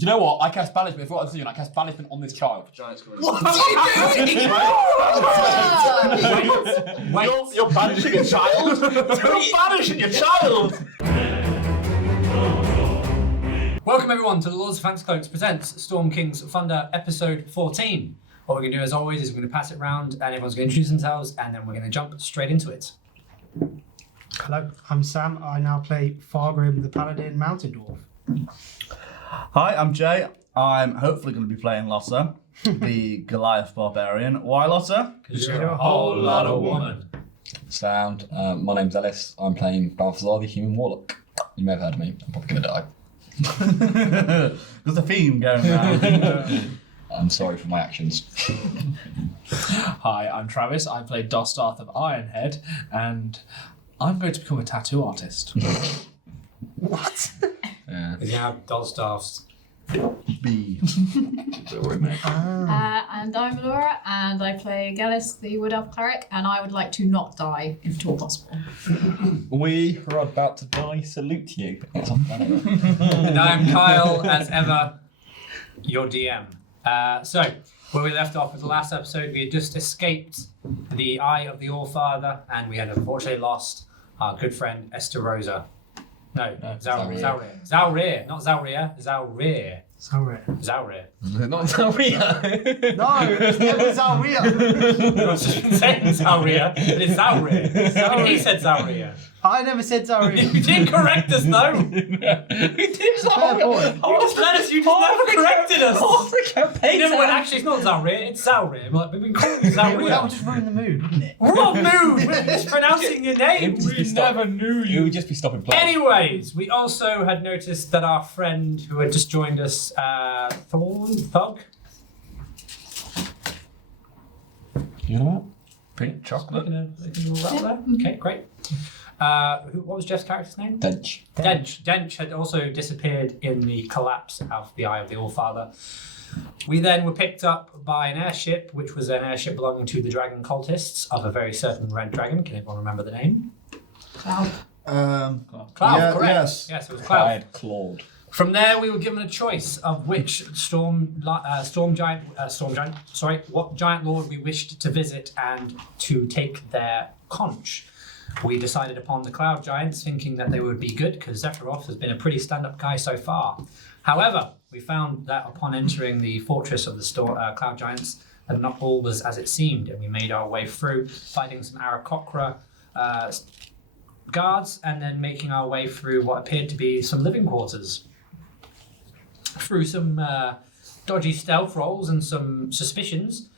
you know what? I cast banishment. If what I'm doing, I cast banishment on this child. Giants coming. What are you doing? Wait. You're banishing a child? You're banishing a child! Welcome everyone to the Lords of Fancy Cloaks presents Storm King's Thunder episode 14. What we're going to do as always is we're going to pass it around and everyone's going to introduce themselves and then we're going to jump straight into it. Hello, I'm Sam. I now play Fargrim, the Paladin Mountain Dwarf. Hi, I'm Jay. I'm hopefully going to be playing Lotta, the Goliath Barbarian. Why Lotta? Because you're a whole lot of woman. Sound. My name's Gelest. I'm playing Balthazar, the human warlock. You may have heard of me. I'm probably going to die. There's a theme going around. I'm sorry for my actions. Hi, I'm Travis. I play Dosdarth of Ironhead, and I'm going to become a tattoo artist. What? Yeah. Because you have Dosdarth's. B. And I'm Laura, and I play Gelest, the Wood Elf Cleric, and I would like to not die, if at all possible. We are about to die. Salute you. And I'm Kyle, as ever, your DM. So, where we left off with the last episode, we had just escaped the Eye of the Allfather, and we had unfortunately lost our good friend Esther Rosa. No, Zalrir. Not Zalrir. Zalrir. Zalrir. Not Zaria. No, it's never Zalria. I was just been saying Zalrir, but it's Zalrir. And he said Zalrir. I never said Zalria. You didn't correct us though. We did Fair point. You just let us, you just never corrected us. Half the campaign. You never went, actually it's not Zalrir, it's Zalrir. We're like, we've been calling you That would Zalrir. just ruin the mood, wouldn't it? We're not mood, we're just pronouncing your name. knew you. It would just be stopping playing. Anyways, we also had noticed that our friend who had just joined us, Thug? You know what? Pink chocolate. Okay, great. What was Jeff's character's name? Dench. Dench had also disappeared in the collapse of the Eye of the Allfather. We then were picked up by an airship, which was an airship belonging to the dragon cultists of a very certain red dragon. Can anyone remember the name? Cloud. Cloud, yeah, correct. yes. Yes, it was Cloud. Claude. From there, we were given a choice of which what giant lord we wished to visit and to take their conch. We decided upon the Cloud Giants, thinking that they would be good because Sephiroth has been a pretty stand-up guy so far. However, we found that upon entering the fortress of the Cloud Giants, that not all was as it seemed, and we made our way through, fighting some Aarakocra guards, and then making our way through what appeared to be some living quarters. Through some dodgy stealth rolls and some suspicions,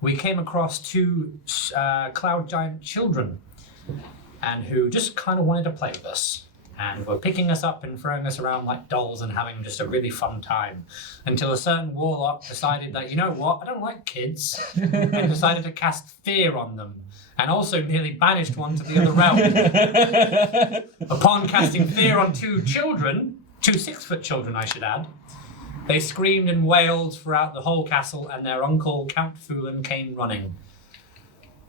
we came across two Cloud Giant children, and who just kind of wanted to play with us, and were picking us up and throwing us around like dolls and having just a really fun time, until a certain warlock decided that, you know what, I don't like kids, and decided to cast fear on them, and also nearly banished one to the other realm. Upon casting fear on two children, two 6-foot children I should add, they screamed and wailed throughout the whole castle, and their uncle Count Furlen came running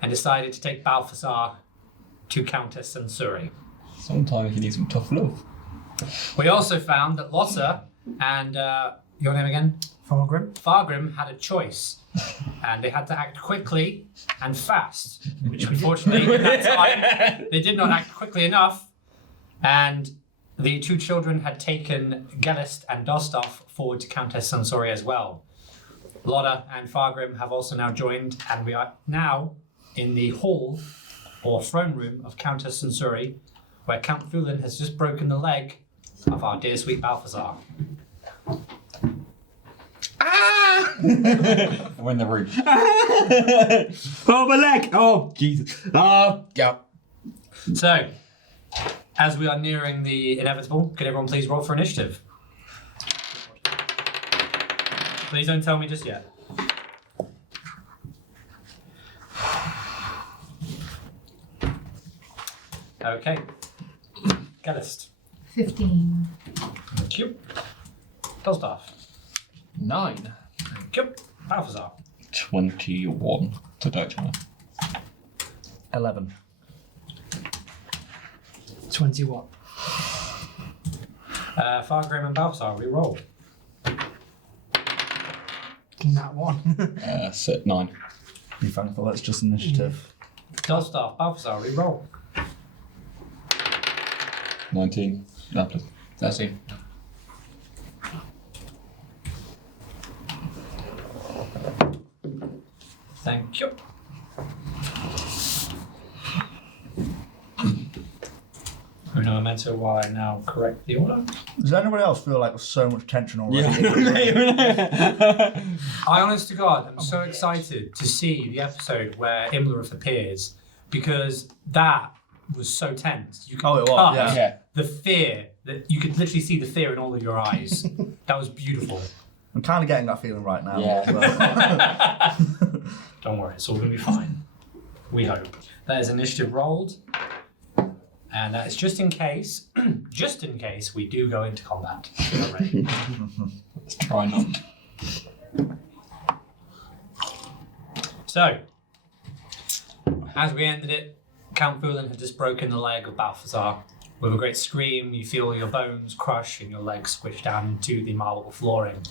and decided to take Balthazar to Countess Sensori. Sometimes you need some tough love. We also found that Lotta and, your name again? Fargrim had a choice, and they had to act quickly and fast, which unfortunately at that time they did not act quickly enough, and the two children had taken Gelest and Dosdarth forward to Countess Sensori as well. Lotta and Fargrim have also now joined, and we are now in the hall or throne room of Countess Sensori, where Count Furlen has just broken the leg of our dear sweet Balthazar. We're in the room. Oh, my leg! Oh, Jesus. Yeah. So, as we are nearing the inevitable, could everyone please roll for initiative? Please don't tell me just yet. Okay. Gelest. 15. Thank you. Dosdarth. 9. Thank you. Balthazar. 21 to die. 11. 21. Fargrim and Balthazar, re-roll. That one. So 9. Be thankful that's just initiative. Dosdarth, Balthazar, re-roll. 19. No, plus 13. Thank you. Uno memento while I now correct the order. Does anybody else feel like there's so much tension already? I, honest to God, I'm so excited to see the episode where iymrith appears because that was so tense. You could Oh, it was, cut yeah. Yeah. the fear that you could literally see the fear in all of your eyes. That was beautiful. I'm kind of getting that feeling right now. Yeah. as well. Don't worry, it's all gonna be fine. We hope. That is initiative rolled. And that is just in case we do go into combat. Ready. Let's try not. So, as we ended it, Count Furlen had just broken the leg of Balthazar. With a great scream, you feel your bones crush and your legs squish down into the marble flooring.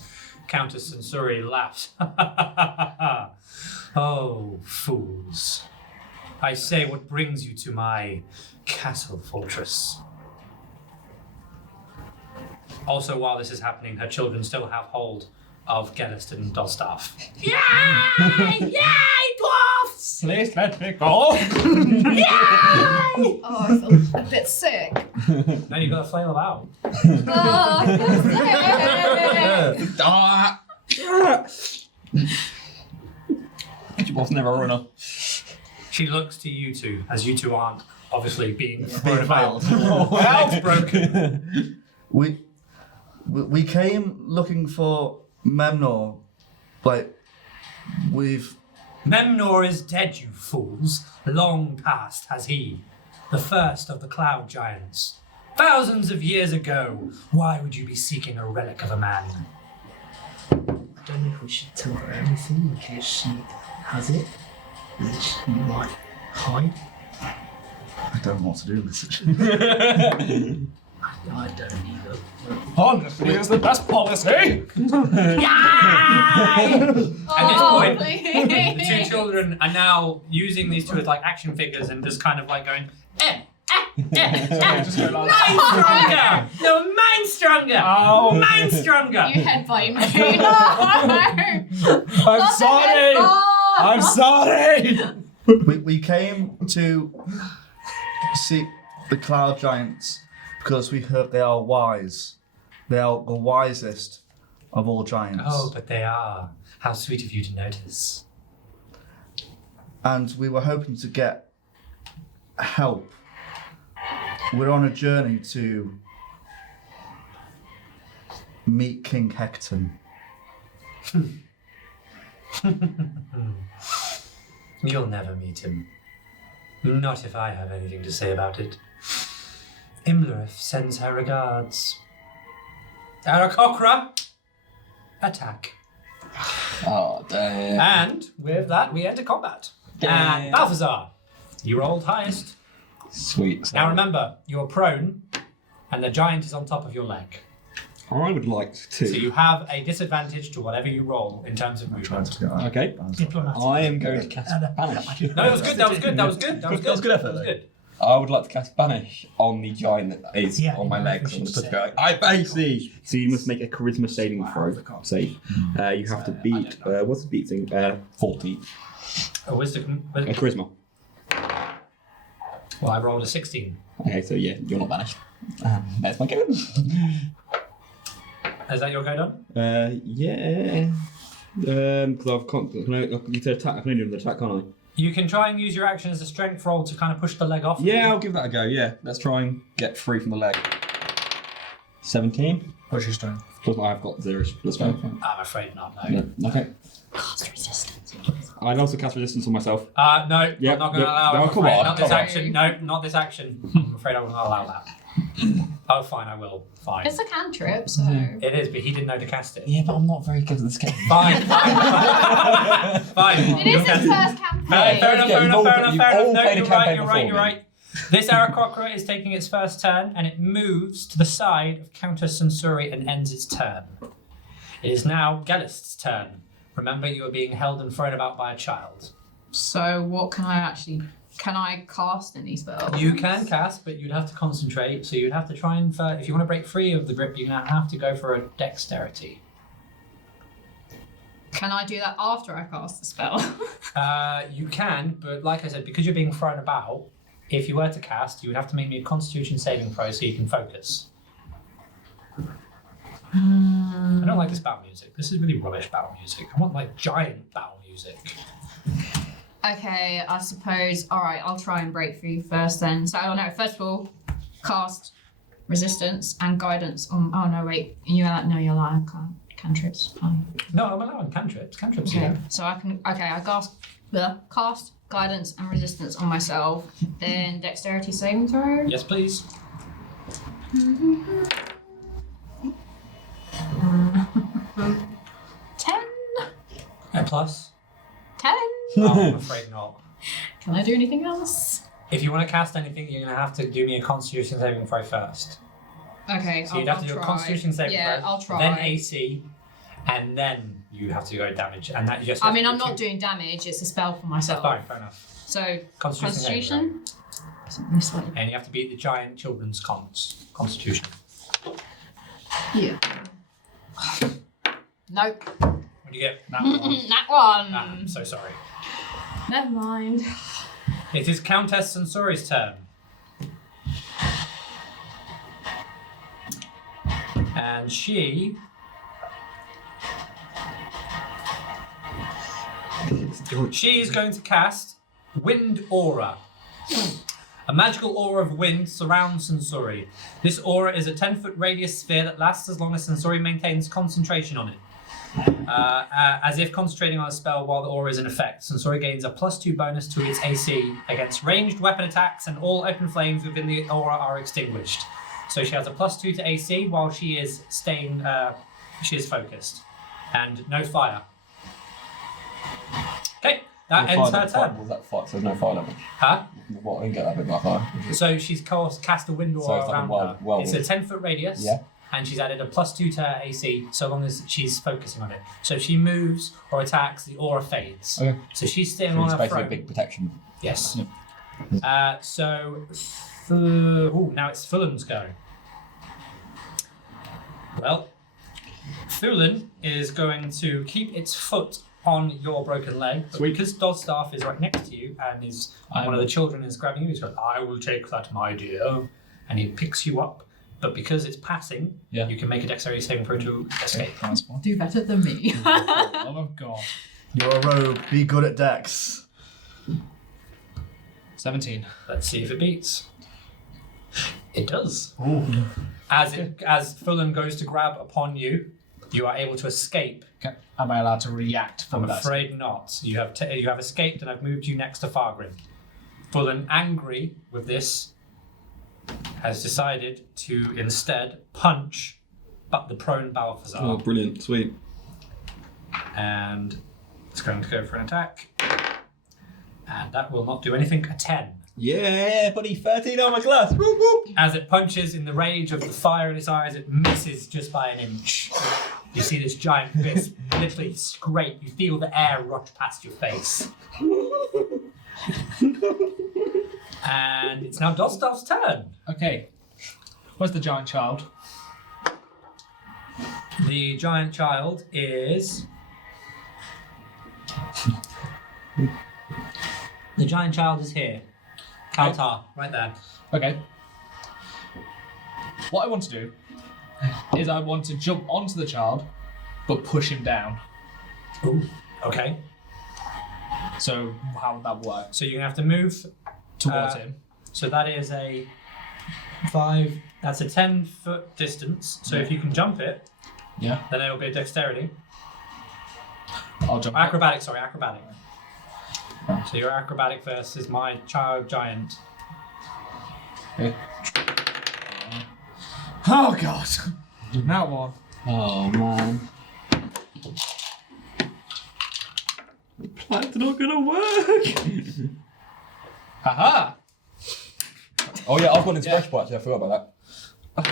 Countess Sensori laughs. Oh, fools. I say, what brings you to my castle fortress? Also, while this is happening, her children still have hold of Gelest and Dosdarth. Yay! Yay, dwarfs! Please let me go. Oh, I feel a bit sick. Now you've got to flail about. Oh, I feel sick. She was never a runner. She looks to you two, as you two aren't obviously being thrown Being about. failed. Legs broken. We came looking for Memnor. Like, we've... Memnor is dead, you fools. Long past has he, the first of the cloud giants. Thousands of years ago. Why would you be seeking a relic of a man? I don't know if we should tell her everything in case she has it. And she might hide. I don't know what to do with this. I don't either. Honestly, it's the best policy. At this Oh, point, please. the two children are now using these two as like action figures and just kind of like going, Just go like that. mine stronger! No, mine stronger! Oh. Mine stronger! You headbutt me. No! I'm Not the sorry. headbutt! I'm sorry. we came to see the cloud giants because we heard they are wise. They are the wisest of all giants. Oh, but they are. How sweet of you to notice. And we were hoping to get help. We're on a journey to meet King Heckerton. You'll never meet him. Not if I have anything to say about it. Iymrith sends her regards. Aarakocra, attack. Oh, damn. And with that, we enter combat. And Balthazar, you rolled highest. Sweet. Now remember, you're prone, and the giant is on top of your leg. I would like to. So you have a disadvantage to whatever you roll in terms of Trying movement. to get that. Okay. Diplomatic. I am going to cast Banish. No, that was good, that was good, that was good. That was good. That was good effort, That was though. good. I would like to cast Banish on the giant that is Yeah, on my I legs. think I'm we supposed should to go like, I base thee. So you must make a charisma saving throw. Save. You have to beat. What's the beat thing? 40. A wisdom. A charisma. Well, I rolled a 16. Okay, so yeah, you're not banished. That's my go. Is that your go done? Yeah. Because I've you said attack. I can only do another attack, can't I? You can try and use your action as a strength roll to kind of push the leg off. Yeah, I'll give that a go. Yeah, let's try and get free from the leg. 17. What's your strength? Plus I've got 0. Let's go. I'm afraid not, no. Yeah. Okay. Cast resistance. I'd also cast resistance on myself. No, Yep, I'm not going to yep. allow No, it. I'm come afraid. on, Not this come on. action. No, not this action. I'm afraid I will not allow that. Oh, fine, I will. Fine. It's a cantrip, so. It is, but he didn't know to cast it. Yeah, but I'm not very good at this game. Fine, fine. Fine. It is his first No, campaign. fair enough, Yeah, fair you've enough, all- fair enough, you've fair all enough. No, played a you're right, campaign you're right, before you're me. right. This Aarakocra is taking its first turn, and it moves to the side of Countess Sensori and ends its turn. It is now Gelest's turn. Remember, you are being held and thrown about by a child. So what can I actually... Can I cast any spells? You can cast, but you'd have to concentrate. So you'd have to try and... if you want to break free of the grip, you're going to have to go for a dexterity. Can I do that after I cast the spell? You can, but like I said, because you're being thrown about, if you were to cast, you would have to make me a Constitution saving throw so you can focus. I don't like this battle music. This is really rubbish battle music. I want like giant battle music. Okay, I suppose. All right, I'll try and break free first then. So, no, first of all, cast resistance and guidance on. Oh no, wait, you're allowing cantrips. No, I'm allowing cantrips. Cantrips, Okay, yeah. so I can. Okay, I cast guidance and resistance on myself. Then dexterity saving throw. Yes, please. 10. A plus? 10. Oh, I'm afraid not. Can I do anything else? If you want to cast anything, you're going to have to do me a Constitution saving throw first. Okay, So you'd have to do a Constitution saving Yeah, throw, I'll try. then AC, and then you have to go damage. And that you just. I mean, I'm not doing damage. It's a spell for myself. Fine, fair enough. So Constitution. Constitution. And you have to beat the giant children's Constitution. Yeah. Nope. What do you get? That one. That one. I'm so sorry. Never mind. It is Countess Sensori's turn. And she... She is going to cast Wind Aura. A magical aura of wind surrounds Sensori. This aura is a 10-foot radius sphere that lasts as long as Sensori maintains concentration on it. As if concentrating on a spell while the aura is in effect. Sensori gains a +2 bonus to its AC against ranged weapon attacks, and all open flames within the aura are extinguished. So she has a +2 to AC while she is staying, she is focused. And no fire. Okay, that ends her turn. Was that fire? So there's no fire damage. Huh? What? I didn't get that bit about fire. So she's cast a wind So aura it's like a around wild- her. wild It's a wind. 10-foot radius. Yeah. And she's added a +2 to her AC so long as she's focusing on it. So if she moves or attacks, the aura fades. Okay. So she's staying So on it's her basically throne. a big protection. Yes. Now it's Furlen's go. Well, Furlen is going to keep its foot on your broken leg, but because Dosdarth is right next to you and is one of the children is grabbing you, he's going, I will take that, my dear. And he picks you up, but because it's passing, you can make a dexterity saving throw to escape. That's one. Do better than me. Love of God. You're a rogue. Be good at dex. 17. Let's see if it beats. It does. As Furlen goes to grab upon you, you are able to escape. Okay. Am I allowed to react from I'm that? afraid not. You have escaped, and I've moved you next to Fargrim. Furlen, angry with this, has decided to instead punch the prone Balthazar. Oh, brilliant. Sweet. And it's going to go for an attack. And that will not do anything. A 10. Yeah, buddy. 13 armor class. Whoop, whoop. As it punches in the rage of the fire in its eyes, it misses just by an inch. You see this giant fist literally scrape. You feel the air rush past your face. And it's now Dosdarth's turn. Okay. Where's the giant child? The giant child is... The giant child is here. Kaltar, right there. Okay. What I want to do is I want to jump onto the child, but push him down. Ooh. Okay. So how would that work? So you're going to have to move Towards him. So that is a 5... That's a 10-foot distance. So if you can jump it, Yeah. then it'll be a dexterity. I'll jump. Acrobatic. So your acrobatic versus my child giant. Okay. Oh God! Now one. Oh, man. The plan's not going to work. Haha! Oh, yeah, I've got an inspiration point, actually. I forgot about that.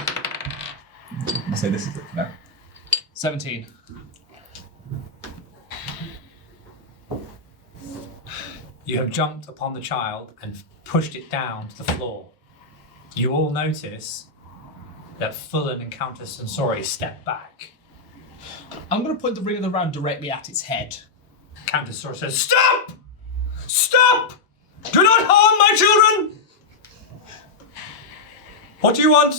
I say this is it now. 17. You have jumped upon the child and pushed it down to the floor. You all notice that Furlen and Countess Sensori step back. I'm going to point the ring of the round directly at its head. Countess Sensori says, "Stop! Stop! Do not harm my children! What do you want?"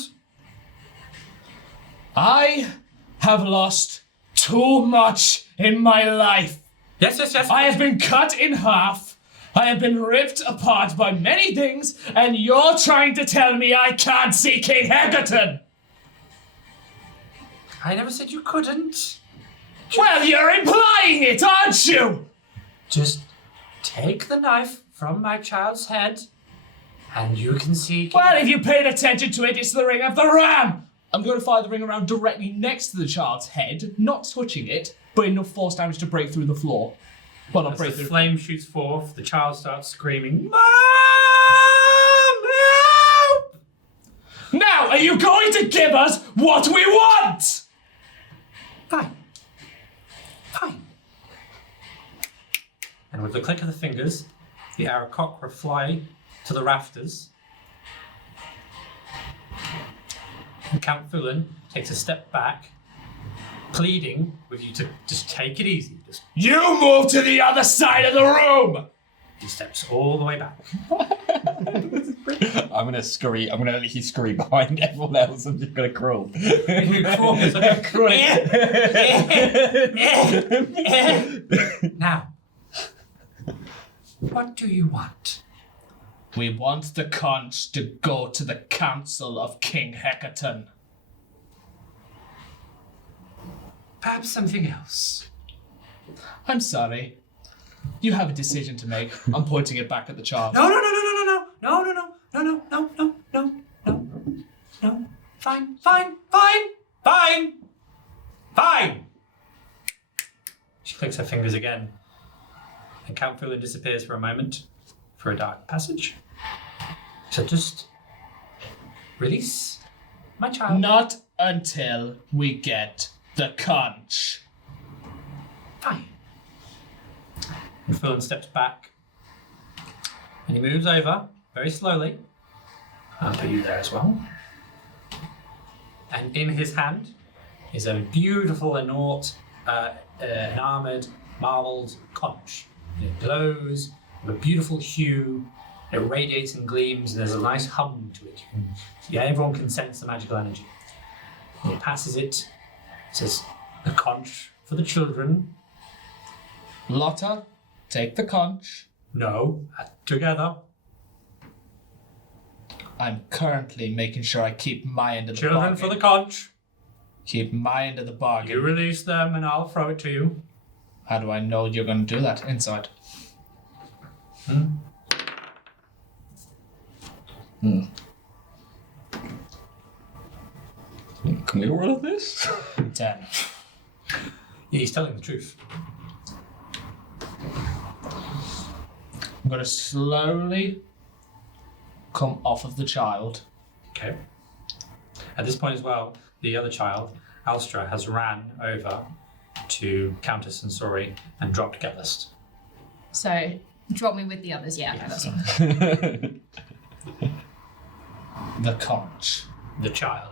I have lost too much in my life. Yes. I have been cut in half. I have been ripped apart by many things, and you're trying to tell me I can't see King Heckerton. I never said you couldn't. Well, you're implying it, aren't you? Just take the knife from my child's head, and you can see. Well, if you paid attention to it, it's the ring of the ram. I'm going to fire the ring around directly next to the child's head, not touching it, but enough force damage to break through the floor. Well, not As break the through. flame shoots forth, the child starts screaming, "Mom! Help!" Now, are you going to give us what we want? Fine. And with the click of the fingers, the Aarakocra fly to the rafters. And Count Furlen takes a step back, pleading with you to just take it easy. You move to the other side of the room! He steps all the way back. I'm gonna literally scurry behind everyone else. I'm just gonna crawl. Now, what do you want? We want the conch to go to the council of King Heckerton. Perhaps something else. I'm sorry. You have a decision to make. I'm pointing it back at the child. No. Fine. She clicks her fingers again, and Count Furlen disappears for a moment for a dark passage. So just release my child. Not until we get the conch. Fine. And Furlen steps back, and he moves over very slowly. I'll put you there as well. And in his hand is a beautiful an armoured, marbled conch. And it glows with a beautiful hue. It radiates and gleams, and there's a nice hum to it. Everyone can sense the magical energy. And he passes it. It says, "The conch for the children." Lotta, take the conch. No, together. I'm currently making sure I keep my end of the Children bargain. for the conch. Keep my end of the bargain. You release them, and I'll throw it to you. How do I know you're going to do that? Inside. Can we roll of this? 10. Yeah, he's telling the truth. I'm going to slowly come off of the child. Okay. At this point as well, the other child, Alstra, has ran over to Countess Sensori and dropped Gelest. So, drop me with the others, yeah. Yes. That's fine. The conch. The child.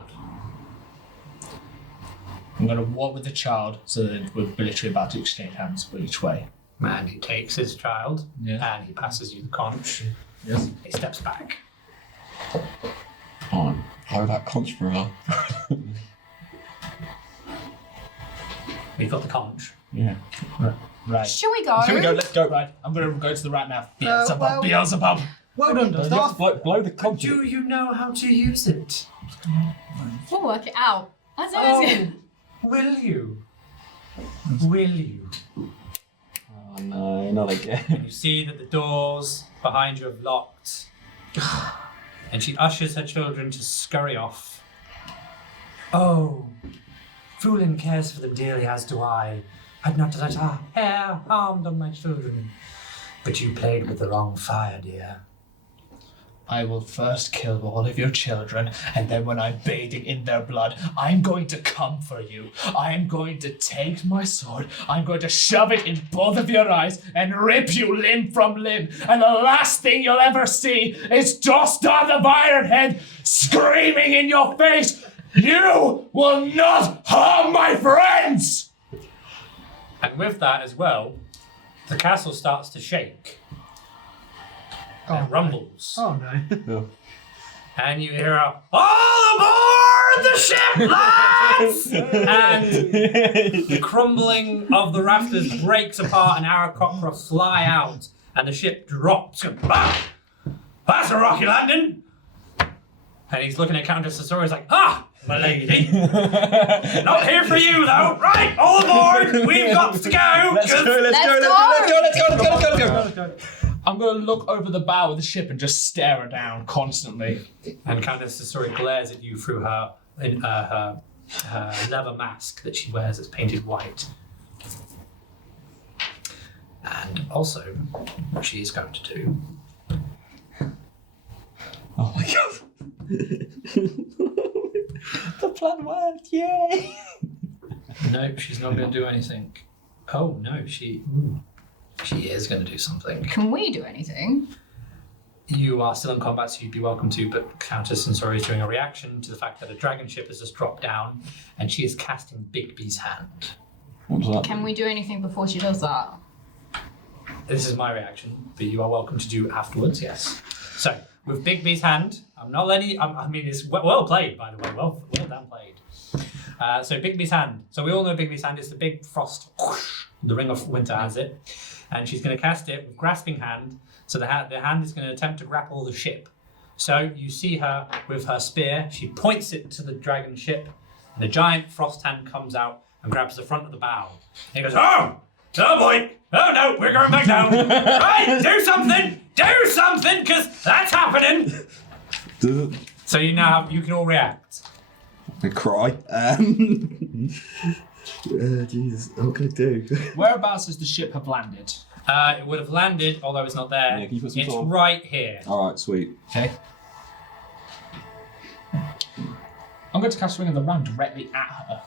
I'm going to walk with the child so that we're literally about to exchange hands for each way. And he takes his child, Yeah. and he passes you the conch. Yes. He steps back. On. Blow that conch for her. We've got the conch. Yeah. Right. Shall we go? Here we go. Let's go. Right. I'm going to go to the rat now. Beelzebub. well- Beelzebub. Well done, You have to Dosdarth. blow the conch. Do you know how to use it? We'll work it out. That's it. Oh, will you? Will you? Oh no, not again. And you see that the doors behind you have locked. And she ushers her children to scurry off. Oh, Furlen cares for them dearly, as do I. I'd not let a hair harmed on my children. But you played with the wrong fire, dear. I will first kill all of your children, and then when I'm bathing in their blood, I'm going to come for you. I am going to take my sword, I'm going to shove it in both of your eyes and rip you limb from limb. And the last thing you'll ever see is Dosdarth of Ironhead screaming in your face, "You will not harm my friends!" And with that as well, the castle starts to shake. It rumbles. Oh no. And you hear a, "All aboard the ship, lads!" And the crumbling of the rafters breaks apart and Aarakocra fly out and the ship drops. Ah! That's a rocky landing! And he's looking at Countess Sensori, he's like, "Ah, my lady. Not here for you though. Right, all aboard. We've got to go." Let's go. I'm going to look over the bow of the ship and just stare her down constantly. And Countess Sensori glares at you through her leather mask that she wears that's painted white. And also, what she is going to do. Oh my god. The plan worked, yay! No, she's not going to do anything. Oh no, she is going to do something. Can we do anything? You are still in combat, so you'd be welcome to, but Countess Sensori is doing a reaction to the fact that a dragon ship has just dropped down, and she is casting Bigby's hand. What was that? Can we do anything before she does that? This is my reaction, but you are welcome to do afterwards, yes. So, with Bigby's hand, I'm not letting you, I mean, it's well played, by the way, well done played. So Bigby's hand. So we all know Bigby's hand is the big frost, whoosh, the Ring of Winter has it, and she's going to cast it with grasping hand. So the hand is going to attempt to grapple the ship. So you see her with her spear. She points it to the dragon ship, and the giant frost hand comes out and grabs the front of the bow. And he goes, "Oh boy! Oh no, we're going back down! Right, do something, because that's happening." So you can all react. I cry. Jesus, what can I do? Whereabouts does the ship have landed? It would have landed, although it's not there. Yeah, can you put some It's sort of- right here. Alright, sweet. Okay. I'm going to cast Ring of the Ram directly at her.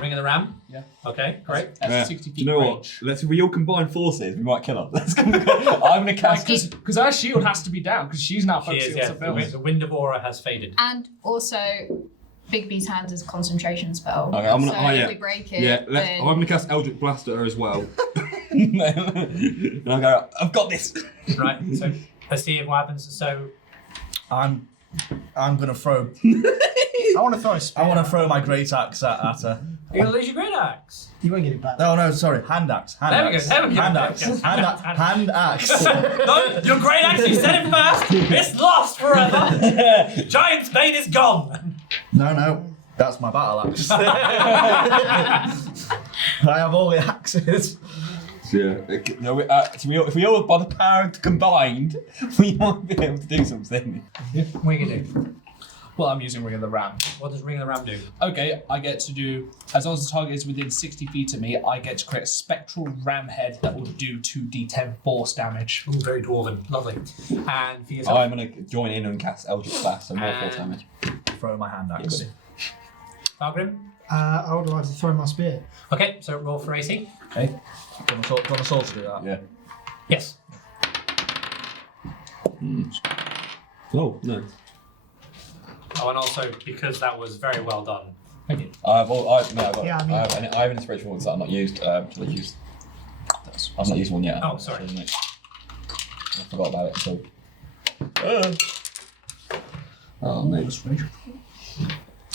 Ring of the Ram. Yeah. Okay, great. That's 60 feet Do you know range. what? If we all combine forces, we might kill her. I'm going to cast... Because her shield has to be down, because she's now She focusing is, on yeah. something else. The wind of aura has faded. And also, Bigby's hand is a concentration spell. Okay, I'm gonna- so oh, yeah. if we break it, Yeah, then... I'm going to cast Eldritch Blast at her as well. And I'll go, "I've got this." Right, so let's see what happens. So, I'm gonna throw. I want to throw a spear. I want to throw my great axe at her. you're going to lose your great axe. You won't get it back. Oh no, sorry, hand axe. Hand There we go, axe. there we go, Hand there we axe. go. Hand axe. No, your great axe, you said it first. It's lost forever. Giant's Bane is gone. No, that's my battle axe. I have all the axes. Yeah. If we all, by the power combined, we might be able to do something. What are you going to do? Well, I'm using Ring of the Ram. What does Ring of the Ram do? Okay, I get to do, as long as the target is within 60 feet of me, I get to create a spectral ram head that will do 2d10 force damage. Ooh, very dwarven. Lovely. And for yourself? I'm going to join in and cast Eldritch Blast, so more force damage. Throw my hand axe. Fargrim? I would like to throw my spear. Okay, so roll for AC. Okay. Do you want us all to do that? Yeah. Yes. Oh, no. Oh, and also, because that was very well done. Thank you. I have an inspiration points that I've not used. I've not used one yet. Oh, sorry. I forgot about it. So. Oh no.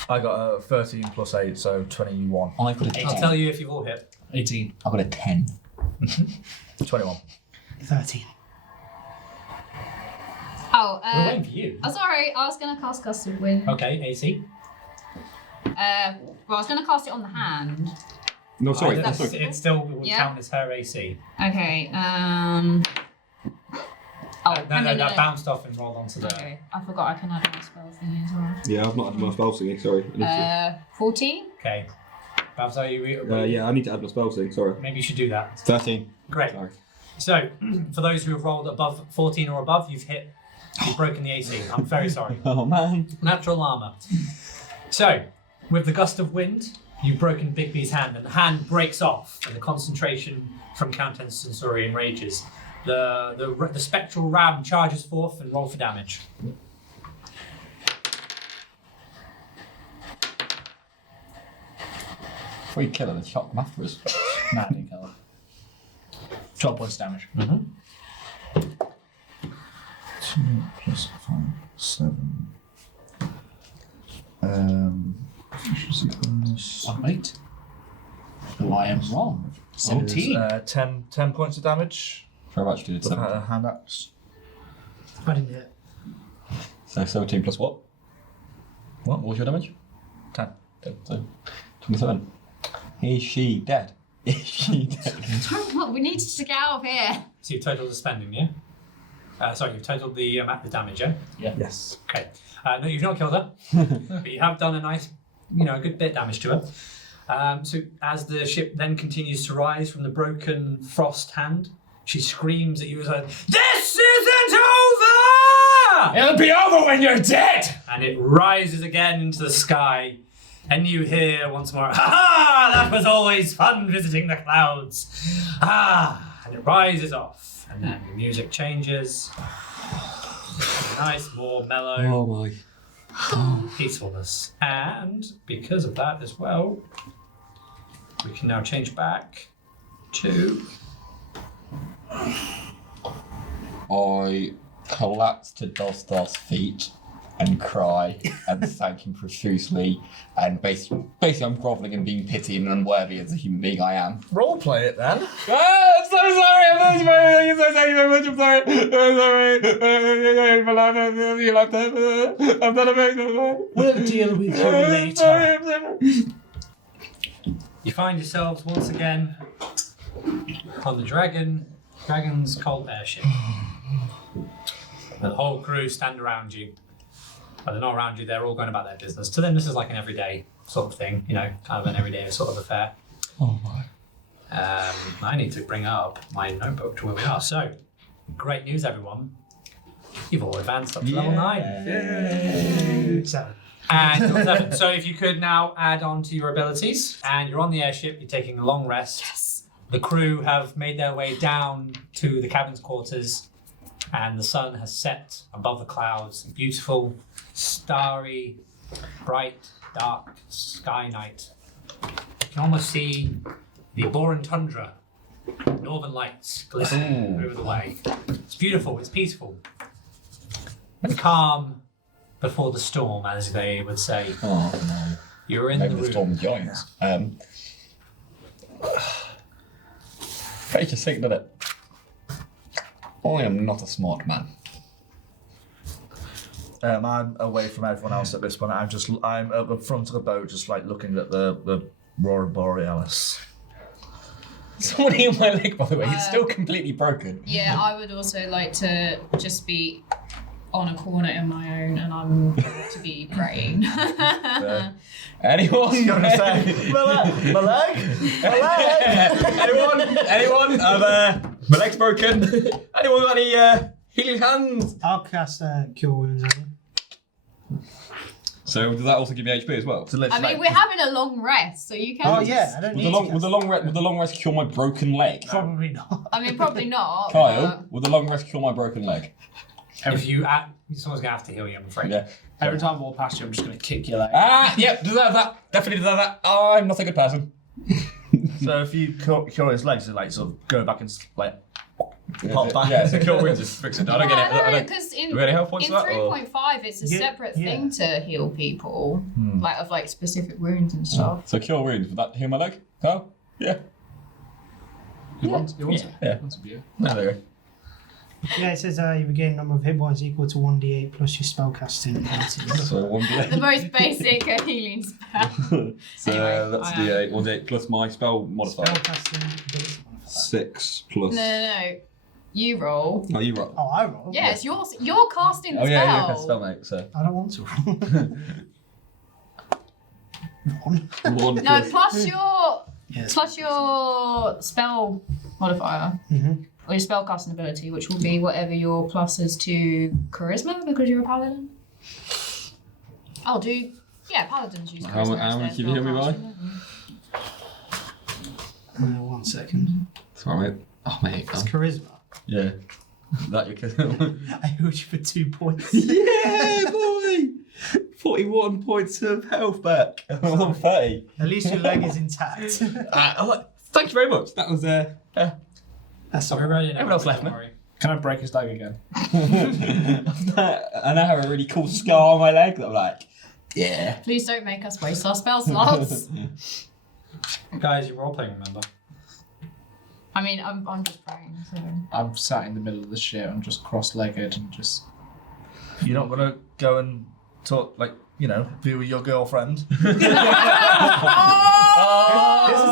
I got a 13 plus 8, so 21. I've got a 10. I'll tell you if you've all hit. 18. I've got a 10. 21. 13. Oh, We're waiting for you. oh, sorry, I was going to cast Gust of Wind. Okay, AC. Well, I was going to cast it on the hand. No, sorry. It Sorry. it still would Yeah. count as her AC. Okay, Oh, That bounced off and rolled onto the... Okay, I forgot I can add my spell thingy as well. Yeah, I've not had my spell singing. Sorry. I need to. 14? Okay. Balthazar, Yeah, I need to add my spell singing. Sorry. maybe you should do that. 13. Great. Sorry. So, for those who have rolled above 14 or above, you've hit You've broken the AC. I'm very sorry. Oh man. Natural armour. So, with the gust of wind, you've broken Bigby's hand, and the hand breaks off, and the concentration from Countess Sensori enrages. The spectral ram charges forth and roll for damage. Before you kill her, shock them afterwards. Nah, I didn't kill him. 12 points of damage. 2 plus 5, 7. Efficiency bonus. Oh, wait. Oh, I am wrong. 17. Is, 10 points of damage. Very much did With 7. a hand axe. I didn't hit. So 17 plus what? What was your damage? 10. So 27. Is she dead? Is she dead? Well, we need to get out of here. So you've totaled the spending, yeah? Sorry, you've totaled the damage, yeah? Yes. Okay. No, you've not killed her, but you have done a nice, a good bit of damage to her. So as the ship then continues to rise from the broken frost hand, she screams at you as like, "This isn't over!" It'll be over when you're dead! And it rises again into the sky, and you hear once more, "Ha ha! That was always fun visiting the clouds." Ah, and it rises off, and then the music changes. Nice, more mellow. Oh my. Peacefulness. And because of that as well, we can now change back to I collapse to Dosdarth's feet and cry and thank him profusely, and basically I'm grovelling and being pitied and unworthy as a human being I am. Roleplay it then. I'm so sorry, I'm so sorry, thank you very much, I'm sorry, you left it, I've done a very We'll deal with you later. you find yourselves once again on the Dragon's Colt airship. The whole crew stand around you. Well, they're not around you, they're all going about their business. To them, this is like an everyday sort of thing, kind of an everyday sort of affair. Oh my. I need to bring up my notebook to where we are. So, great news, everyone. You've all advanced up to level 9. 7. And level 7. So if you could now add on to your abilities, and you're on the airship, you're taking a long rest. Yes. The crew have made their way down to the cabin's quarters, and the sun has set above the clouds. Beautiful, starry, bright, dark sky night. You can almost see the Aboran tundra, northern lights glistening over the way. It's beautiful, it's peaceful. The calm before the storm, as they would say. Oh no. You're in Maybe the the room. storm joins. Face your sick, did it? I am not a smart man. I'm away from everyone else at this point. I'm at the front of the boat, just like looking at the Aurora Borealis. Someone healed my leg, by the way. It's still completely broken. Yeah, I would also like to just be on a corner in my own, and I'm going to be praying. Anyone? My leg, my leg. Anyone? My leg's broken. Anyone got any healing hands? I'll cast Cure Wounds on you. So does that also give you HP as well? So I mean, we're having a long rest, so you can. Oh yeah, I don't need to Would the long rest cure my broken leg? Probably not. I mean, probably not. Kyle, would the long rest cure my broken leg? If you add, someone's going to have to heal you, I'm afraid. Yeah. Every time I walk past you, I'm just going to kick your leg. Yep, deserve that. Definitely deserve that. Oh, I'm not a good person. So if you cure his legs, it like sort of go back and like pop back. Yeah, so cure wounds just fix it. I don't get it. I don't. Because Do in we get any health points in for that? Or? 3.5, it's a Yeah, separate yeah. thing to heal people, like specific wounds and stuff. So cure wounds, would that heal my leg? Kyle? Yeah. You want it? Yeah. You want to be here. No, there you go. Yeah, it says you regain number of hit points equal to 1d8 plus your spellcasting abilities. So 1d8. The most basic healing spell. So Anyway, that's I d8, 1d8 plus my spell modifier. Spellcasting ability modifier. 6 plus. No. You roll. Oh, you roll. Oh, I roll. Yeah, it's yours. You're casting the Oh spell. yeah, you can spell, mate. So I don't want to. 1. 1 No, plus. plus your Yes. plus your spell modifier. Mm-hmm. or your spellcasting ability, which will be whatever your plus is to charisma because you're a paladin. I'll do. Yeah, paladins use charisma. How much did you hear me by? 1 second. Sorry, mate. Oh, mate. It's charisma. Yeah. That you can. I healed you for 2 points. Yeah, boy! 41 points of health back. I'm on 30. At least your leg is intact. Thank you very much. That was That's all We're right. ready now. Everyone else left don't me. worry. Can I break his leg again? I now have a really cool scar on my leg that I'm like, yeah. Please don't make us waste our spell slots. Guys, you're role playing, remember? I mean, I'm just praying. So. I'm sat in the middle of the shit. I'm just cross-legged and just. You're not gonna go and talk, like, you know, be with your girlfriend. This is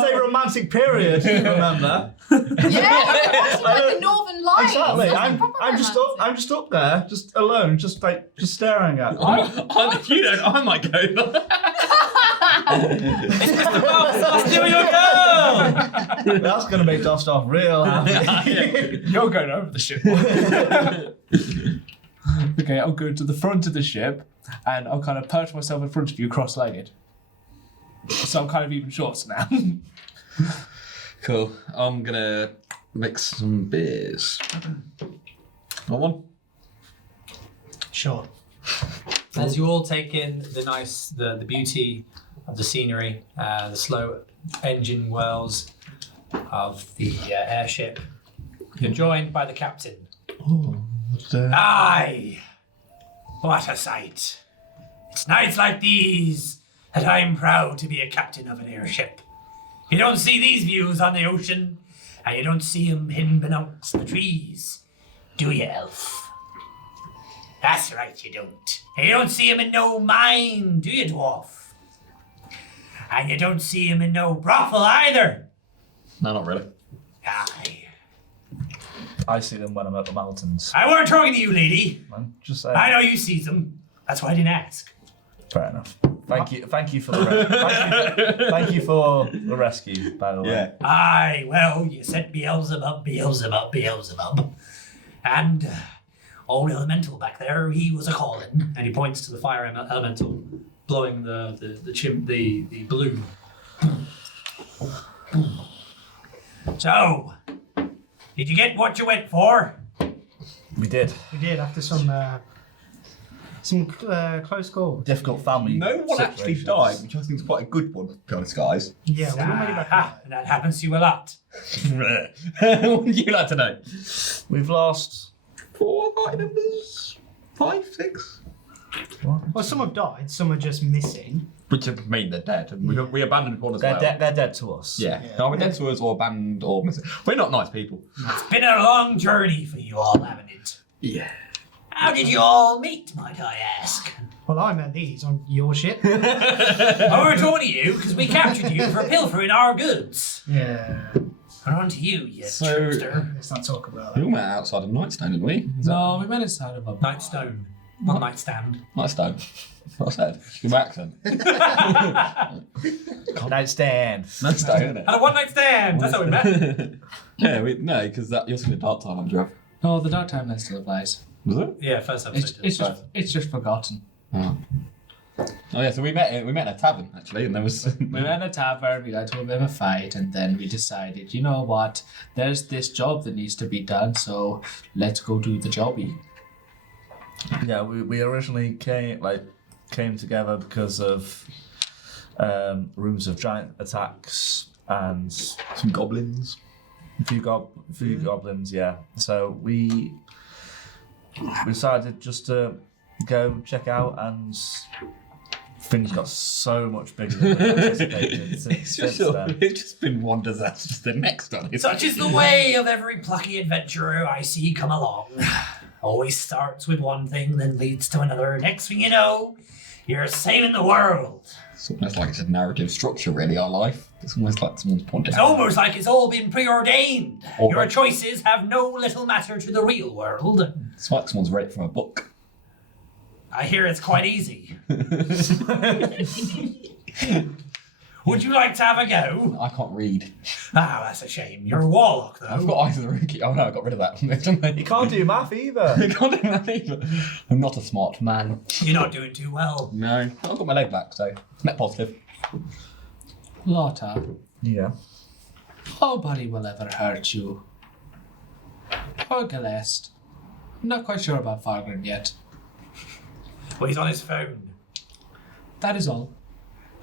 a romantic period, remember? Yeah, watching like the Northern Lights. Exactly. That's proper I'm just up there, just alone, just staring at them. I might go. That's gonna make Dosdarth real happy. You're going over the ship. Okay, I'll go to the front of the ship and I'll kind of perch myself in front of you cross-legged. So I'm kind of even shorter now. Cool. I'm gonna mix some beers. Want one? Sure. As you all take in the beauty of the scenery, the slow engine whirls of the airship, you're joined by the captain. Aye! What a sight! It's nights like these that I'm proud to be a captain of an airship. You don't see these views on the ocean, and you don't see 'em hidden amongst the trees, do you, elf? That's right, you don't. And you don't see 'em in no mine, do you, dwarf? And you don't see 'em in no brothel either. No, not really. Aye. I see them when I'm at the mountains. I weren't talking to you, lady. Man, just saying. I know you see them. That's why I didn't ask. Fair enough. Thank you for the thank you for the rescue, by the way. Yeah. Aye, well, you sent Beelzebub. And old elemental back there, he was a calling. And he points to the fire elemental, blowing the balloon. So, did you get what you went for? We did. We did after some close calls. Difficult family. No one actually situations. died, which I think is quite a good one, to be honest, guys. Yeah, we all made it back. Ah, and that happens to you a lot. What would you like to know? We've lost 4 party members? 5, 6? Well, some have died, some are just missing. Which mean they're dead. And we abandoned one as they're well. they're dead to us. Yeah. No, we're dead to us or abandoned or missing. We're not nice people. It's been a long journey for you all, haven't it? Yeah. How did you all meet, might I ask? Well, I met these on your ship. Oh, we're talking to you because we captured you for pilfering our goods. Yeah. And on to you, you So- trickster. Let's not talk about We that. all met outside of Nightstone, didn't we? Is that No, we met inside of a Nightstone, not nightstand. Nightstone? What I said. Good accent. Nightstand. Nightstone, isn't it? And a one-night stand. That's how we met. Yeah, no, because you're seeing a dark time, I'm sure. No, the dark timeline still applies. Was it? Yeah, first episode. It's just forgotten. Oh yeah, so we met in a tavern actually, and there was We went in a tavern, we got to a bit of a fight, and then we decided, you know what, there's this job that needs to be done, so let's go do the jobby. Yeah, we originally came together because of rumors of giant attacks and some goblins. a few goblins. Yeah, so we decided just to go check out, and things got so much bigger than we anticipated since then. It's just been one disaster to the next one. Such is the way of every plucky adventurer I see come along. Always starts with one thing, then leads to another. Next thing you know, you're saving the world. It's almost like it's a narrative structure, really, our life. It's almost like someone's pointed It's out. almost like it's all been preordained. Or Your like- choices have no little matter to the real world. It's like someone's read it from a book. I hear it's quite easy. Would you like to have a go? I can't read. Ah, that's a shame. You're a warlock, though. I've got eyes of the rookie. Oh no, I got rid of that. You can't do math either. I can't do that either. I'm not a smart man. You're not doing too well. No, I've got my leg back, so net positive. Lotta, Yeah. nobody will ever hurt you. Poor Gelest. Not quite sure about Fargrim yet. Well, he's on his phone. That is all.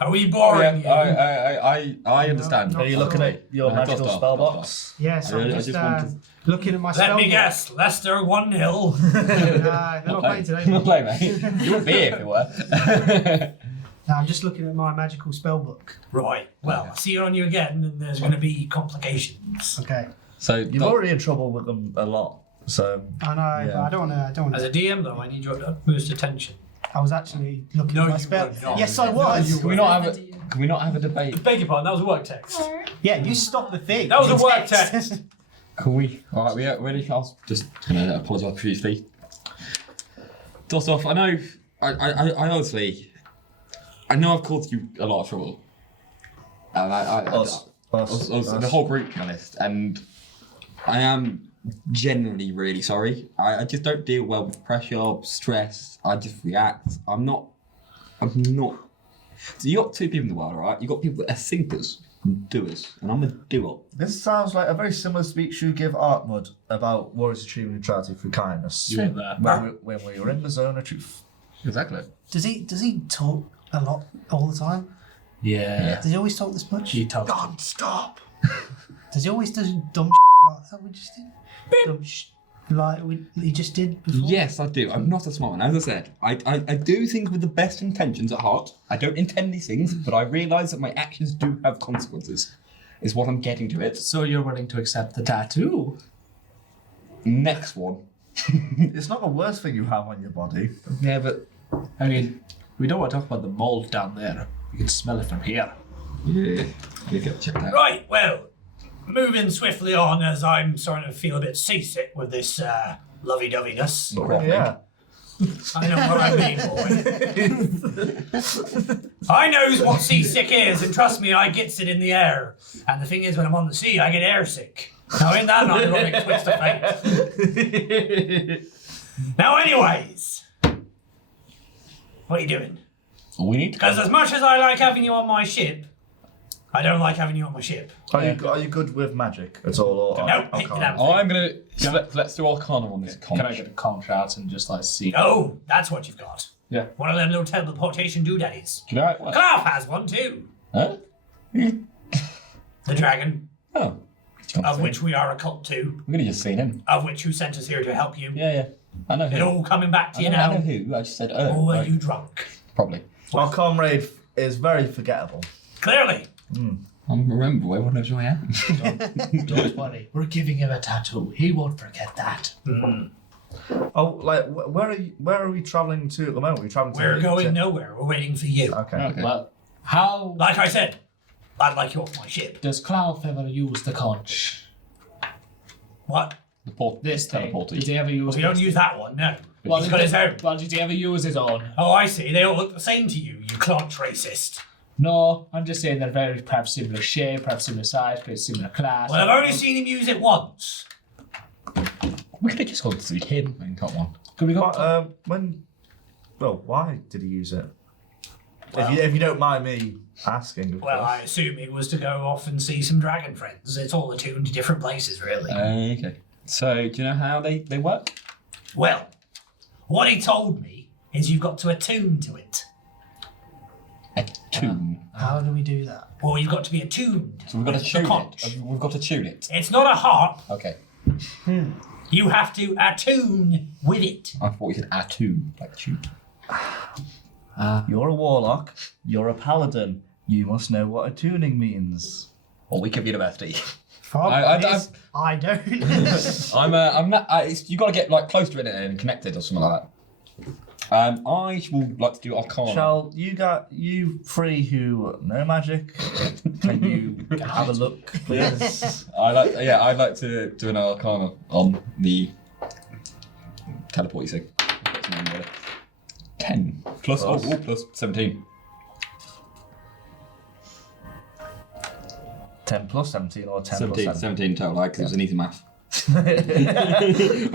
Are we boring you? I understand. No, Are you looking at your No, magical Dosdarth, spell Dosdarth. box? Yes, I I'm just just wanted- looking at my spell. Let me book. guess. Leicester 1-0. Nah, they're not playing today. Not playing, mate. You wouldn't be here if it were. No, I'm just looking at my magical spell book. Right. Well, I'll see you on you again, and there's going to be complications. Okay. So You're already in trouble with them a lot, so I know, but I don't want As to. a DM, though, I need your utmost attention. I was actually looking No, at my you spell. were not. Yes, I No, was. you Can we not have a debate? Beg your pardon, that was a work text. Yeah, you stopped the thing. That was a The work text. Can we? All right, we ready? I was just gonna apologise profusely. Dosdarth, I know. I honestly, I know I've caused you a lot of trouble. And us, the whole group, to be honest, and I am genuinely really sorry. I just don't deal well with pressure, stress. I just react. I'm not. So you got two people in the world, right? You got people that are thinkers and doers, and I'm a doer. This sounds like a very similar speech you give Artmud about warriors achieving neutrality through kindness. You want that? When we were in the zone of truth. Exactly. Does he talk a lot all the time? Yeah. Does he always talk this much? He talks. God, stop! Does he always do dumb like that we just did? Dumb like he just did before? Yes, I do. I'm not a smart one. As I said, I do things with the best intentions at heart. I don't intend these things, but I realise that my actions do have consequences, is what I'm getting to it. So you're willing to accept the tattoo? Next one. It's not the worst thing you have on your body. Yeah, but... I mean, we don't want to talk about the mold down there. We can smell it from here. Yeah, you get checked out. Right, well, moving swiftly on as I'm starting to feel a bit seasick with this lovey-doveyness. Yeah. I know what I mean, boy. I knows what seasick is, and trust me, I gets it in the air. And the thing is, when I'm on the sea, I get airsick. Now, ain't that an ironic twist of fate? Now, anyways, what are you doing? We need to... Because as much as I like having you on my ship, I don't like having you on my ship. Are you good with magic at all? Or No, Arcana? pick it up. Oh, I'm gonna... Let's do Arcana on this conch. Can I get a conch out and just like see? Oh, that's what you've got. Yeah. One of them little teleportation doodaddies. Can I... What? Clark has one too. Huh? The dragon, Oh. of which we are a cult to, We could have just seen him. of which who sent us here to help you. Yeah. I know It who. all coming back to I you know now. who. I just said, Or were right. you drunk? Probably. Our comrade is very forgettable. Clearly. I remember where one of you I am. Don't worry, we're giving him a tattoo. He won't forget that. Oh, like where are we travelling to at the moment? We're travelling to. We're going nowhere. We're waiting for you. Okay. Okay. Well, how Like I said, I'd like you off my ship. does Clough ever use the conch? What? The port. This thing. teleporter. Did he ever use? We don't use that one, no. Well, He's got his own. Well, did he ever use his own? Oh, I see. They all look the same to you, you clonch racist. No, I'm just saying they're very perhaps similar shape, perhaps similar size, perhaps similar class. Well, I've only seen him use it once. We could have just gone to see him and got one. Could we go? Well, why did he use it? If you don't mind me asking, of Well, course. I assume it was to go off and see some dragon friends. It's all attuned to different places, really. Okay. So, do you know how they work? Well, what he told me is you've got to attune to it. Attune. How do we do that? Or you've got to be attuned. So we've got to with the tune conch. it. We've got to tune it. It's not a harp. Okay. You have to attune with it. I thought you said attune, like tune. You're a warlock. You're a paladin. You must know what attuning means. Or Wickham University. I don't. I'm not. You got to get like close to it and connected or something like that. I would like to do Arcana. Shall you three who know magic, can you have a look, please? I'd like to do an Arcana on the teleport. You say 10 plus. Plus. Plus 17. 10 plus 17 or 10 17, plus 7? 17 total, because it was an easy math.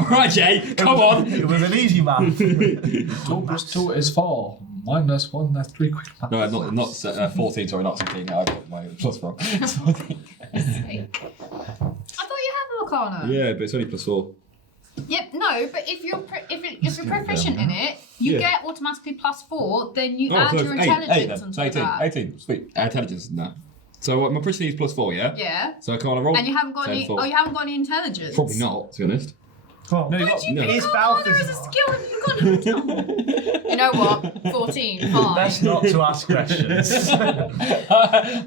Alright, Jay, come on. It was an easy math. 2 plus 2 is 4. Minus 1, that's 3 quick maths. No, not 14, sorry, not 16. I got my plus wrong. I thought you had Arcana. Yeah, but it's only plus 4. Yep, no, but if you're proficient in it, you Yeah. get automatically +4. Then you Oh, add so your it's intelligence then. on So top of 18, that. 18, sweet. Intelligence, no. So my proficiency is plus 4, yeah? Yeah, So I can't roll. and you haven't got 10, any. 4. Oh, you haven't got any intelligence. Probably not, to be honest. Well, No, you Why'd got, you No. pick It's Arcana as a Balthazar. skill and you got no You know what? 14, fine. best not to ask questions.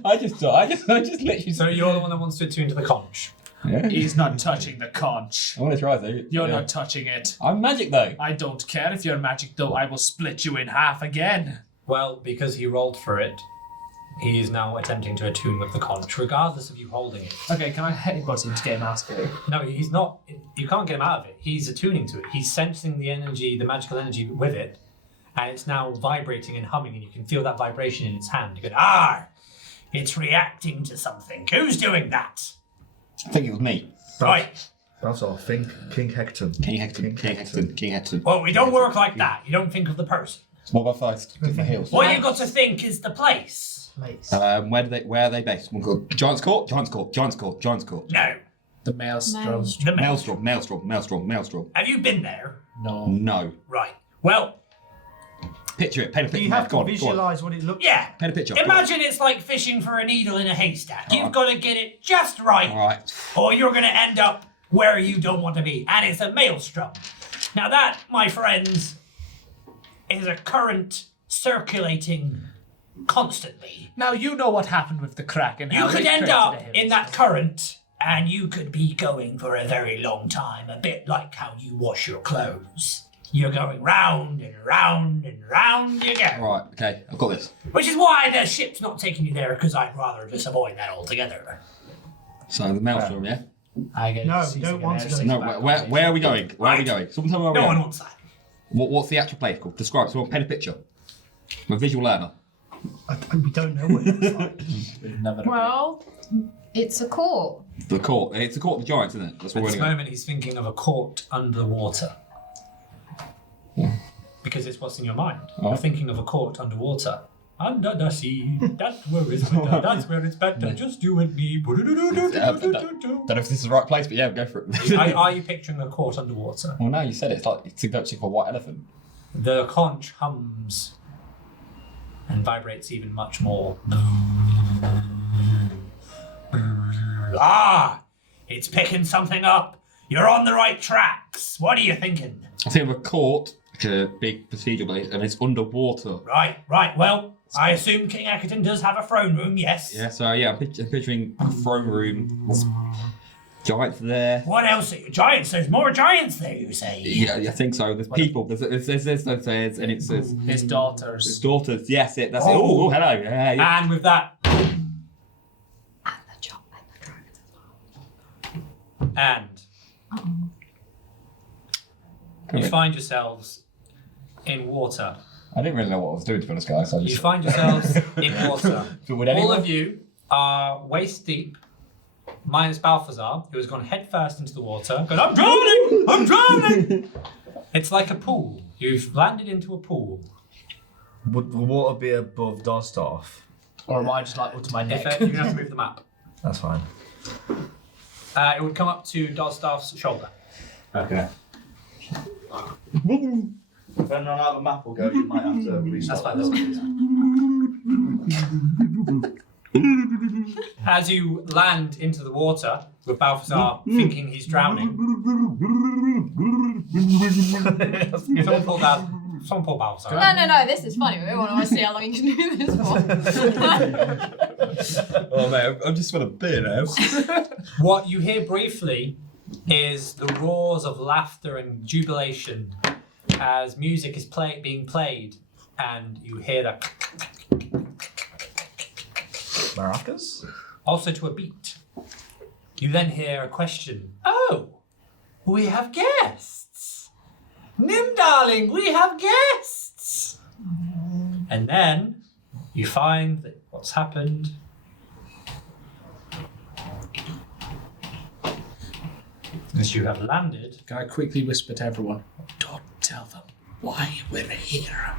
I just literally. So you're the one that wants to attune to the conch. Yeah. he's not touching the conch. I want to try though. You're Yeah. not touching it. I'm magic though. I don't care if you're magic, though. I will split you in half again. Well, because he rolled for it, he is now attempting to attune with the conch, regardless of you holding it. Okay, can I headbutt him to get him out of it? No, he's not. You can't get him out of it. He's attuning to it. He's sensing the energy, the magical energy with it, and it's now vibrating and humming, and you can feel that vibration in its hand. You go, it's reacting to something. Who's doing that? I think it was me. Right. That's all. Think King Heckerton. King Heckerton. Well, we don't work like that. You don't think of the person. What about first? Different heels. What you got to think is the place. Where are they based? One called Giant's Court. No. The maelstrom. The Maelstrom. Have you been there? No. No. Right. Well, Picture it. Paint a Do picture. you have Go to on, go on. visualise what it looks like? yeah. Paint a picture. Go on. Imagine it's like fishing for a needle in a haystack. You've Alright. got to get it just right, All right. or you're going to end up where you don't want to be. And it's a maelstrom. Now that, my friends, is a current circulating constantly. Now you know what happened with the Kraken. You how could it end created up a hill. in that current, and you could be going for a very long time, a bit like how you wash your clothes. You're going round and round and round you go. All right. Okay. I've got this. Which is why the ship's not taking you there, because I'd rather just avoid that altogether. So the Maelstrom, yeah. I get No, seasick we don't and want to airsick No. back Where on are we going? Where are we Right. going? Someone tell me where No we one are. wants that. What's the actual place called? Describe. Someone paint a picture. I'm a visual learner. We don't know what it looks like. it. We've never Well, it's a court. The court. It's the court of the giants, isn't it? That's At where we're this going. moment, he's thinking of a court under the water. Because it's what's in your mind. Oh. You're thinking of a court underwater. Under the sea, that's where it's better, that's where it's better, just you and me. Don't know if this is the right place, but yeah, go for it. Are you picturing a court underwater? Well, now you said it, it's like it's searching for a white elephant. The conch hums and vibrates even much more. It's picking something up. You're on the right tracks. What are you thinking? I think of a court, like a big procedural place, and it's underwater. Right. Well, I assume King Heckerton does have a throne room, yes? Yeah, so yeah, I'm picturing a throne room. There's giants there. What else are you? Giants? There's more giants there, you say? Yeah, I think so. There's people. There's and it says His daughters. his daughters. Yes, that's it. Oh. Oh, hello. Yeah. And with that, and you find yourselves in water. I didn't really know what I was doing, to be honest, guys. So I You just, find yourselves in water. Would All anyone- of you are waist deep, minus Balthazar, who has gone head first into the water. Going, I'm drowning! I'm drowning! It's like a pool. You've landed into a pool. Would the water be above Dosdarth? Or am I just like up to my If, neck? you're going to have to move the map. That's fine. It would come up to Dosdarth's shoulder. Okay. Depending on how the map will go, you might have to restart. That's fine. As you land into the water, with Balthazar thinking he's drowning, someone pull Balthazar. No, this is funny. We want to see how long you can do this for. Oh mate, I just want a beer now. What you hear briefly is the roars of laughter and jubilation as music is being played, and you hear that Maracas? also to a beat. You then hear a question. Oh, we have guests. Nim, darling, we have guests. And then you find that what's happened As you have landed, Can I quickly whisper to everyone? Don't tell them why we're here.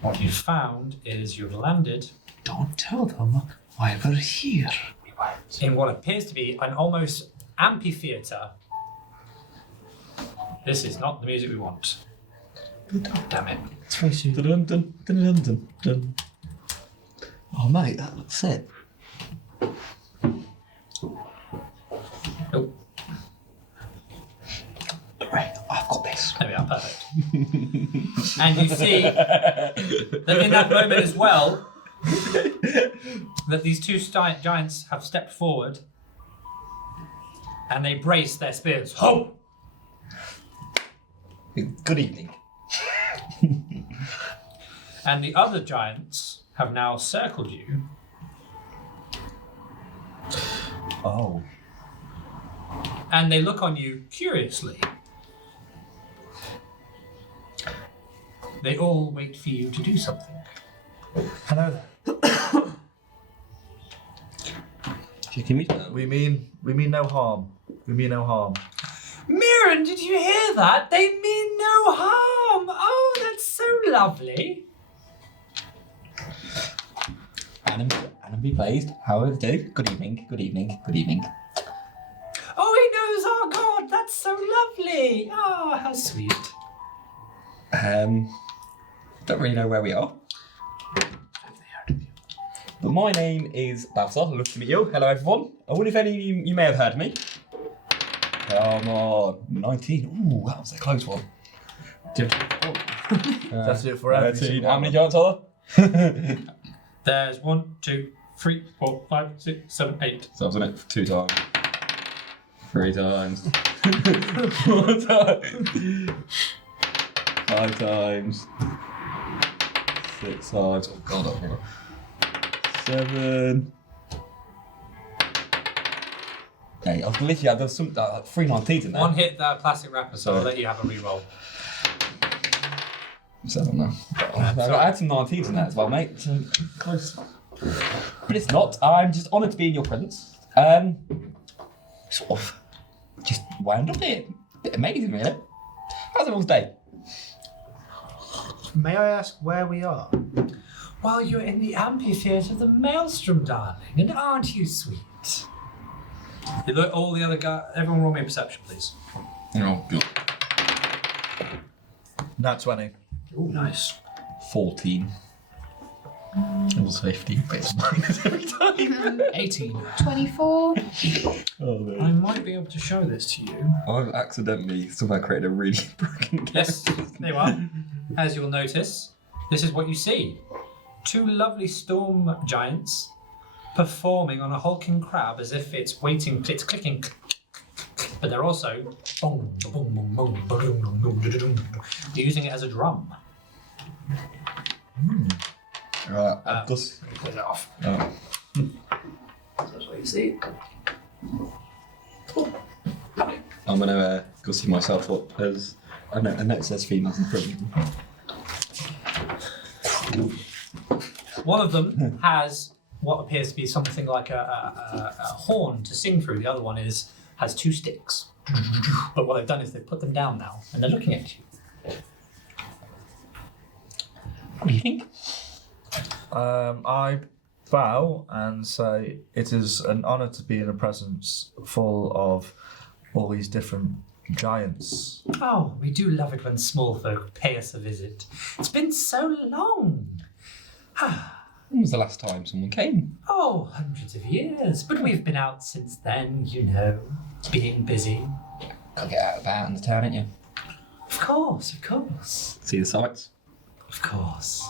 what you've found is you've landed Don't tell them why we're here. in what appears to be an almost amphitheatre. This is not the music we want. Damn it. Dun, dun, dun, dun, dun, dun. Oh, mate, that looks sick. Nope. Right, I've got this. There we are, perfect. And you see that in that moment as well, that these two giants have stepped forward and they brace their spears. Ho! Good evening. And the other giants have now circled you. Oh. And they look on you curiously. They all wait for you to do something. Hello there. We mean no harm. We mean no harm. Mirren, did you hear that? They mean no harm. Oh, that's so lovely. Adam be pleased. How are you doing? Good evening. Good evening. Good evening. Oh, he knows our God. That's so lovely. Oh, how sweet. Don't really know where we are. But my name is Balthazar. Lovely to meet you. Hello, everyone. I wonder if any of you may have heard of me. Come on. 19. Ooh, that was a close one. That's it for every 13. single How one. many giants are there? There's 1, 2, 3, 4, 5, 6, 7, 8. So I've done it 2 times. 3 times. 4 times. 5 times. 6 times. Oh god, I forgot. 7. 8. I've literally had some 3 19s in there. One hit that plastic wrapper, so I'll let you have a reroll. 7 now. I had some 19s in there as well, mate. So close. But it's not. I'm just honoured to be in your presence. Sort of just wound up here. Bit amazing, really. How's everyone's day? May I ask where we are? Well, you're in the amphitheatre of the Maelstrom, darling, and aren't you sweet? You look, all the other guys, everyone roll me a perception, please. Oh, good. Nat 20. Oh, nice. 14. It was 15, but it's minus every time. 18. 24. Oh, man. I might be able to show this to you. I've accidentally somehow created a really broken game. Yes, there you are. As you'll notice, this is what you see. 2 lovely storm giants performing on a hulking crab as if it's waiting, it's clicking, but they're also boom, boom, boom, boom, boom, boom, boom, using it as a drum. Right, Gus. Put it off. Oh. That's what you see. I'm gonna gussy myself up as I know. And it says females in front. One of them has what appears to be something like a horn to sing through. The other one has 2 sticks. But what they've done is they've put them down now, and they're looking at you. What do you think? I bow and say it is an honour to be in a presence full of all these different giants. Oh, we do love it when small folk pay us a visit. It's been so long. When was the last time someone came? Oh, hundreds of years. But we've been out since then, you know, being busy. Gotta get out about in the town, ain't you? Of course, of course. See the sights. Of course.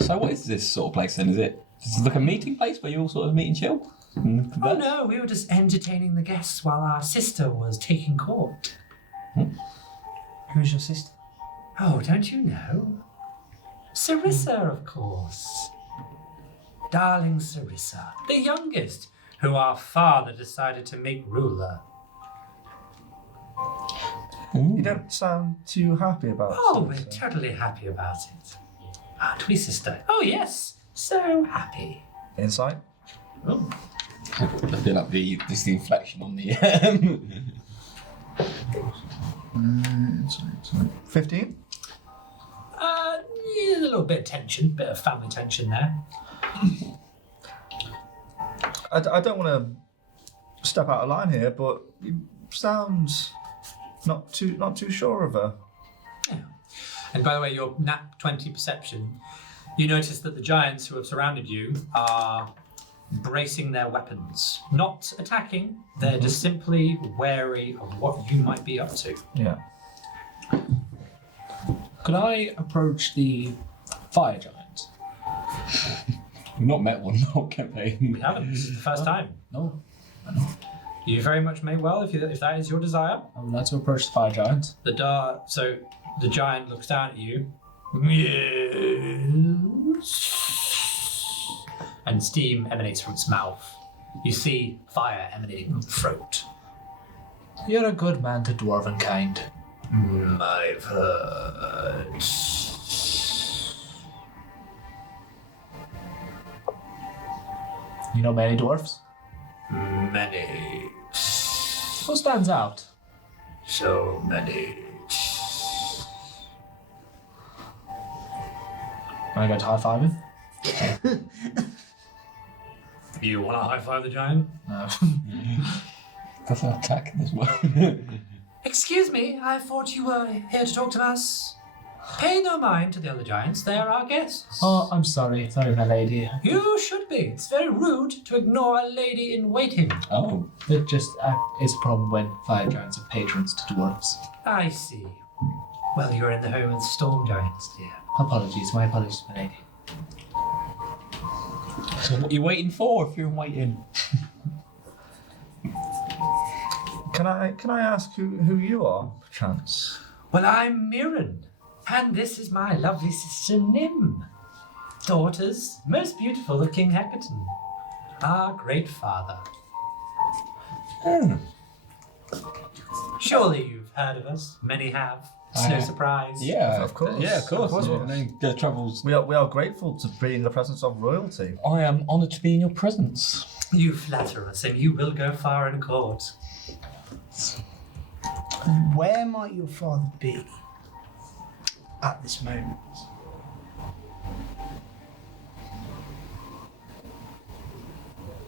So what is this sort of place then? Is it like a meeting place where you all sort of meet and chill? Oh no, we were just entertaining the guests while our sister was taking court. Who's your sister? Oh, don't you know? Sarissa, of course. Darling Sarissa, the youngest, who our father decided to make ruler. You don't sound too happy about it. Oh, we're totally happy about it. Aren't we, sister? Oh, yes, so happy. Insight? Oh. I feel like the inflection on the. 15? Yeah, a little bit of tension, bit of family tension there. I don't want to step out of line here, but you sound not too sure of her. Yeah. And by the way, your nat 20 perception, you notice that the giants who have surrounded you are bracing their weapons. Not attacking, they're just simply wary of what you might be up to. Yeah. Could I approach the fire giant? We've not met one, not campaign. We haven't, this is the first time. No. You very much may well, if that is your desire. I would like to approach the fire giant. So the giant looks down at you. And steam emanates from its mouth. You see fire emanating from its throat. You're a good man to dwarven kind. I've heard. You know many dwarfs? Many. Who stands out? So many. Am I going to high-five him? You want to high-five the giant? No. That's an attack this one. Excuse me, I thought you were here to talk to us. Pay no mind to the other giants, they are our guests. Oh, I'm sorry. Sorry, my lady. You should be. It's very rude to ignore a lady in waiting. Oh. It just is a problem when fire giants are patrons to dwarfs. I see. Well, you're in the home of the storm giants, dear. Apologies, my lady. So what are you waiting for if you're waiting? Can I ask who you are, perchance? Well, I'm Mirren, and this is my lovely sister Nim. Daughters, most beautiful of King Heckerton, our great father. Surely you've heard of us. Many have. It's no surprise. Yeah, Of course. Yeah, of course. Of course. I mean, the troubles. We are grateful to be in the presence of royalty. I am honoured to be in your presence. You flatter us, and you will go far in court. Where might your father be at this moment?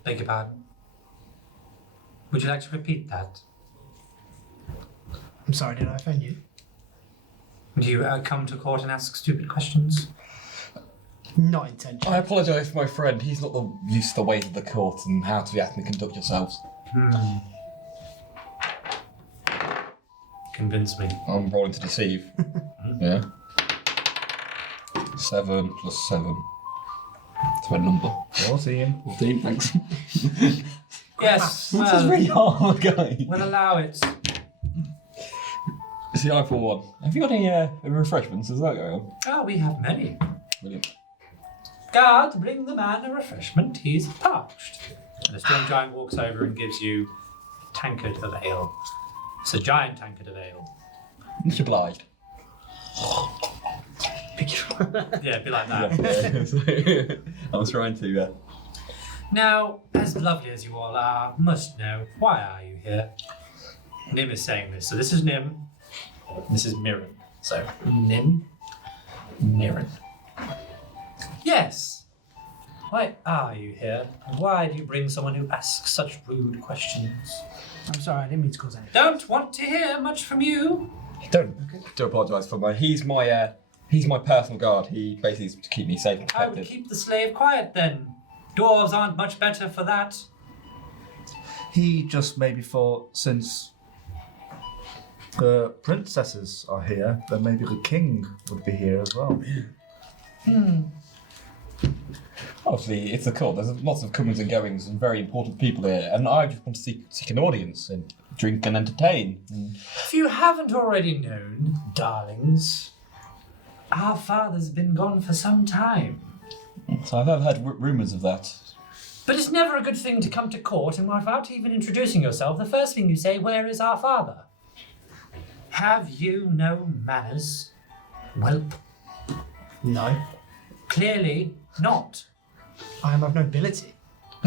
Beg your pardon. Would you like to repeat that? I'm sorry, did I offend you? Do you come to court and ask stupid questions? Not intentionally. I apologise for my friend. He's not used to the ways of the court and how to react and conduct yourselves. Convince me. I'm rolling to deceive. Yeah. 7 plus 7. It's my number. 14. 14, thanks. Yes, This is really hard, guys. we'll allow it. See, I for one. Have you got any refreshments? Is that going on? Oh, we have many. Brilliant. Guard, bring the man a refreshment. He's parched. And the storm giant walks over and gives you a tankard of ale. It's a giant tankard of ale. Much obliged. Yeah, it'd be like that. I was trying to. Now, as lovely as you all are, must know, why are you here? Nim is saying this. So this is Nim. This is Mirren. So Nim, Mirren. Yes. Why are you here? And why do you bring someone who asks such rude questions? I'm sorry, I didn't mean to cause any. Don't want to hear much from you. Don't apologise for my. He's my personal guard. He basically is to keep me safe and I would protected. keep the slave quiet then. Dwarves aren't much better for that. He just maybe thought since the princesses are here, then maybe the king would be here as well. Obviously, it's a court. There's lots of comings and goings and very important people here, and I just want to seek an audience and drink and entertain. If you haven't already known, darlings, our father's been gone for some time. So I've heard rumours of that. But it's never a good thing to come to court and without even introducing yourself, the first thing you say, where is our father? Have you no manners? Whelp. No. Clearly not. I am of nobility.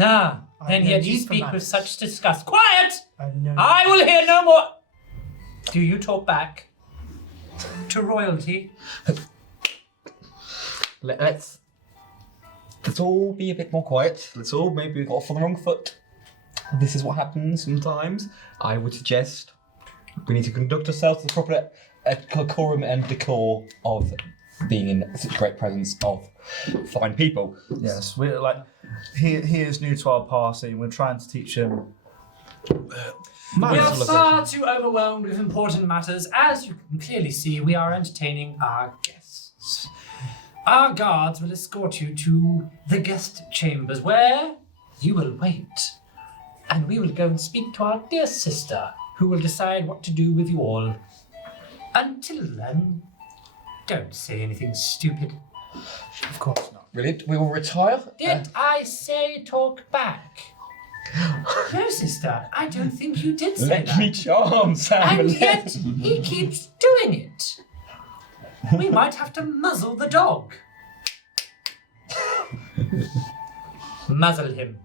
Ah, then I know yet you you for speak with manners. such disgust. Quiet! No. I will hear no more. Do you talk back to royalty? Let's all be a bit more quiet. Let's all maybe go off on the wrong foot. This is what happens sometimes. I would suggest we need to conduct ourselves to the proper decorum and decor of being in such great presence of fine people. Yes, we're like he is new to our party, and we're trying to teach him. We are manners. far too overwhelmed with important matters. As you can clearly see, we are entertaining our guests. Our guards will escort you to the guest chambers where you will wait. And we will go and speak to our dear sister, who will decide what to do with you all. Until then, don't say anything stupid. Of course not. Brilliant. We will retire. Did I say talk back? No, sister, I don't think you did say Let that. me charm, Sam. And yet, he keeps doing it. We might have to muzzle the dog. Muzzle him.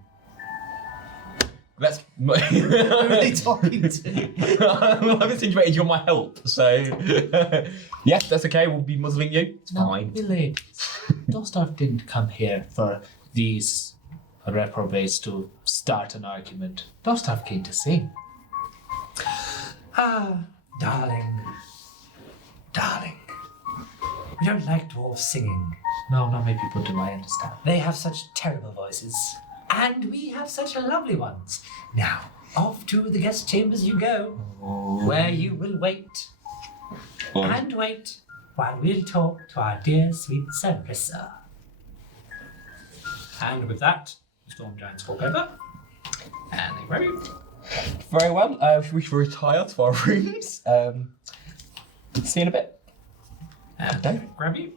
Let's. Who are they talking to? I've insinuated you're my help, so yes, that's okay. We'll be muzzling you. It's fine. Ladies, Dosdarth didn't come here for these reprobates to start an argument. Dosdarth came to sing. Ah, darling. Darling. We don't like dwarves singing. No, not many people do, I understand. They have such terrible voices. And we have such lovely ones. Now, off to the guest chambers you go, where you will wait. And wait while we'll talk to our dear sweet Sarissa. And with that, the storm giants walk over. And they grab you. Very well. We should retire to our rooms. See you in a bit. And they grab you.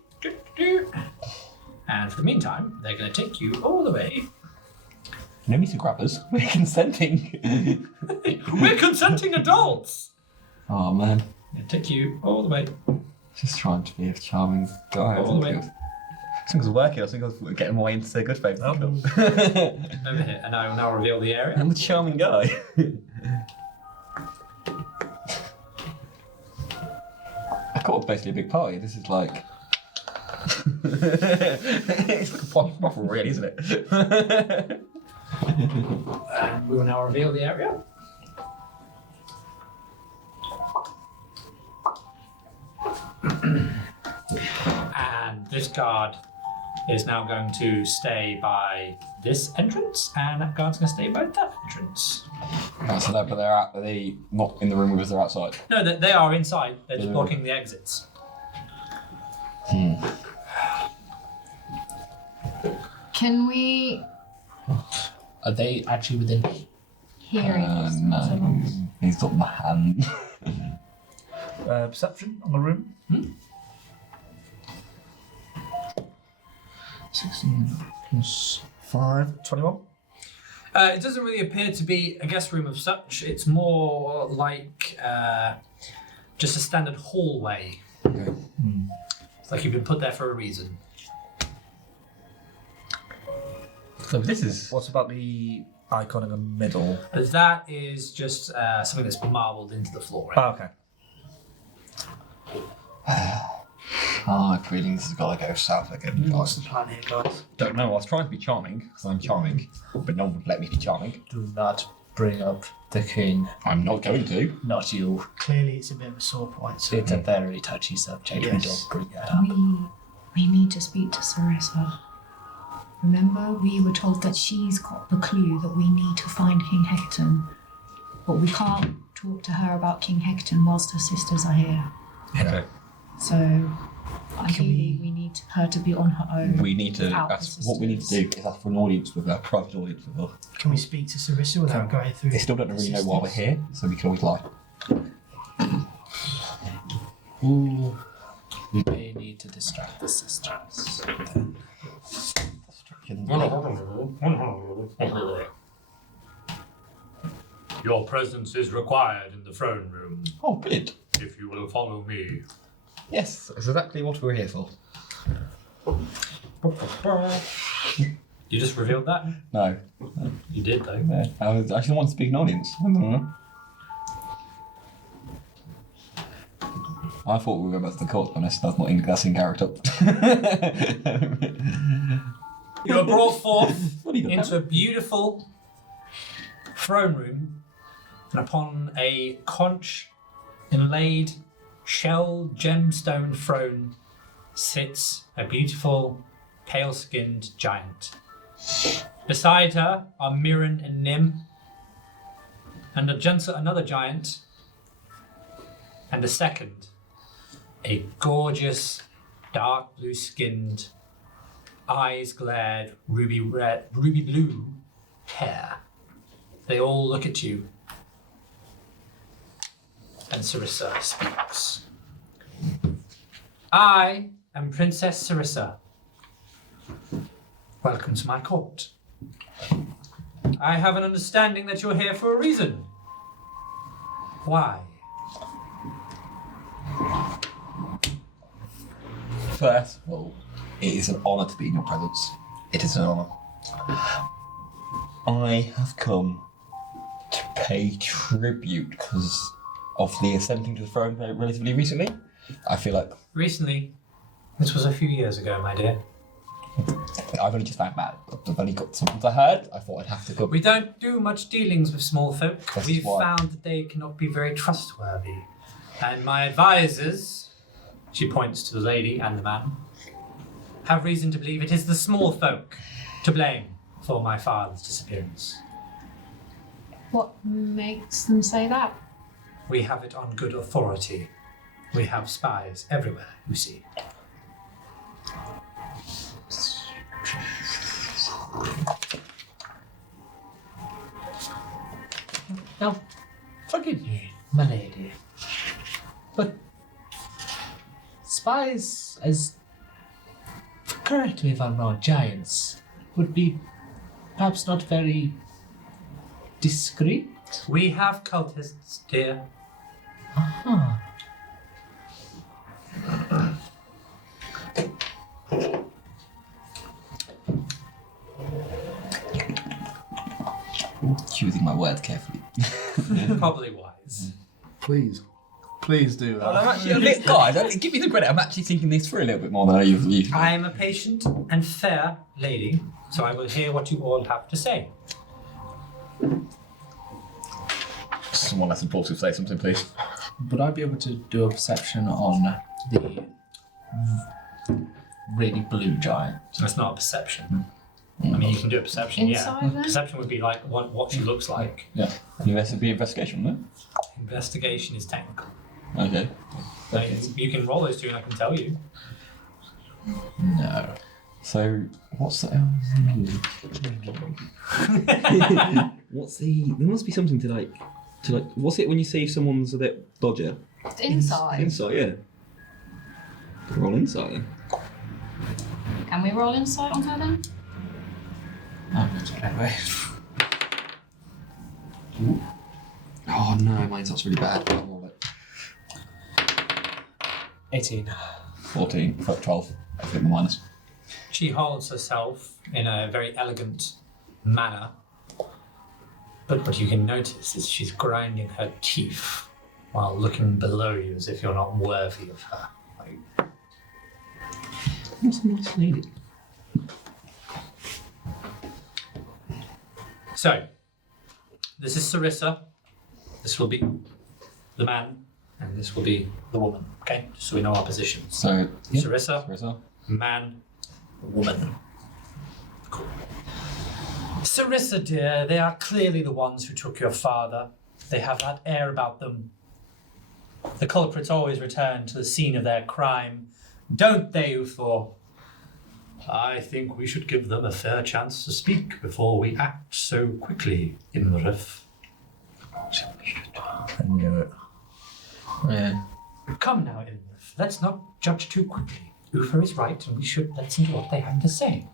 And for the meantime, they're going to take you all the way. No need to grab us. We're consenting. We're consenting adults! Oh man. They'll take you all the way. Just trying to be a charming guy. All the way. I think it was working. I think I was getting my way into good faith. Over here. And I will now reveal the area. I'm a charming guy. I caught basically a big party. This is like. It's like a fun ruffle, really, isn't it? And we will now reveal the area. And this guard is now going to stay by this entrance, and that guard's going to stay by that entrance. So they're not in the room with us, they're outside. No, they are inside. They're just blocking the exits. Can we Are they actually within hearing? No, he's got my hand. Perception on the room. 16 plus 5, 21. It doesn't really appear to be a guest room of such. It's more like just a standard hallway. Okay. It's like you've been put there for a reason. So this is. What about the icon in the middle? But that is just something that's marbled into the floor. Oh, okay. I have a feeling this has got to go south again. What's the plan here, guys? Don't know. I was trying to be charming because I'm charming, but no one would let me be charming. Do not bring up the king. I'm not going to. Not you. Clearly, it's a bit of a sore point. So It's a very touchy subject. We Yes. don't bring that up. We need to speak to Sarissa. Remember, we were told that she's got the clue that we need to find King Heckerton. But we can't talk to her about King Heckerton whilst her sisters are here. Okay. So, ideally, we need her to be on her own. We need to. without That's what we need to do. Is ask for an audience with her, a private audience with her. can we speak to Sarissa without going through? They still don't really know why we're here, so we can always lie. Ooh, we may need to distract the sisters. Your presence is required in the throne room, Oh, brilliant. if you will follow me. Yes, that's exactly what we're here for. You just revealed that? No. You did, though. Yeah. I actually want to speak in audience. I don't know. I thought we were about to the court, to be honest. That's in character. You are brought forth What do you got? into a beautiful throne room, and upon a conch inlaid shell gemstone throne sits a beautiful pale-skinned giant. Beside her are Mirren and Nim, and another giant, and a second, a gorgeous dark blue-skinned, eyes glared, ruby blue hair. They all look at you. And Sarissa speaks. I am Princess Sarissa. Welcome to my court. I have an understanding that you're here for a reason. Why? First of all, it is an honour to be in your presence. It is an honour. I have come to pay tribute because of the ascending to the throne relatively recently. I feel like Recently, this was a few years ago, my dear. I've only just found out. I've only got something I heard. I thought I'd have to go. We don't do much dealings with small folk. That's We've why. found that they cannot be very trustworthy. And my advisors, she points to the lady and the man, have reason to believe it is the small folk to blame for my father's disappearance. What makes them say that? We have it on good authority. We have spies everywhere, you see. Now, forgive me, my lady, but spies, as correct me if I'm wrong, giants, would be perhaps not very discreet. We have cultists, dear. Aha. Choosing my words carefully. Probably wise. Please. Please do that. I'm actually, guys, give me the credit. I'm actually thinking this through a little bit more than I usually. I am a patient and fair lady, so I will hear what you all have to say. Someone less impulsive say something, please. Would I be able to do a perception on the really blue giant? It's not a perception. I mean, you can do a perception, Insight, yeah. then? Perception would be like what she looks like. Yeah. Investigation, wouldn't Investigation is technical. it? Okay. So you can roll those two and I can tell you. No. So, what's the... What's the? There must be something to like. What's it when you say someone's a bit dodger? It's inside. Insight, yeah. Roll insight then. Can we roll insight on her then? Anyway. Oh no, my insight's really bad. I'll roll it. 18. 14, 12. I think the minus. She holds herself in a very elegant manner, but what you can notice is she's grinding her teeth while looking below you as if you're not worthy of her. What's a nice lady? So, this is Sarissa, this will be the man, and this will be the woman, okay? Just so we know our positions. So, Sarissa, man, woman. Cool. Sarissa, dear, they are clearly the ones who took your father. They have that air about them. The culprits always return to the scene of their crime, don't they, Uthor? I think we should give them a fair chance to speak before we act so quickly, iymrith. I knew it. yeah. Come now, iymrith. Let's not judge too quickly. Uthor is right, and we should listen to what they have to say.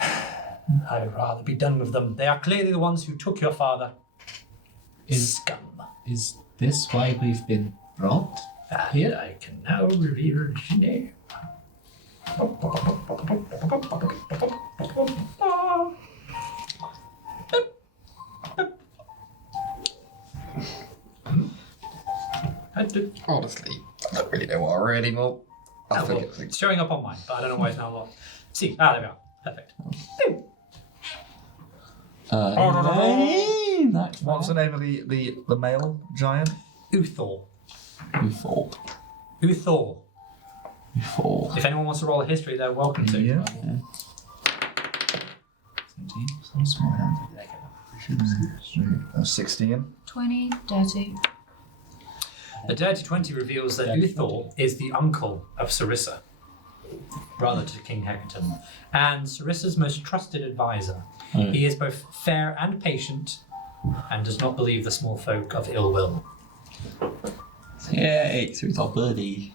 I'd rather be done with them. They are clearly the ones who took your father. Scum. Is this why we've been brought? Here I can now reveal your name. trusted? Honestly, I don't really know what I read anymore. I Oh, think well, it's it's showing up on mine, but I don't know why it's now locked. See, there we are. Perfect. That's What's the name of the male giant? Uthor. Before. Uthor. Before. If anyone wants to roll a history, they're welcome to. Yeah. 16. 20, dirty. The dirty 20 reveals that Uthor is the uncle of Sarissa, brother to King Heckerton, and Sarissa's most trusted advisor. He is both fair and patient, and does not believe the small folk of ill will. Yay, so it's our birdie.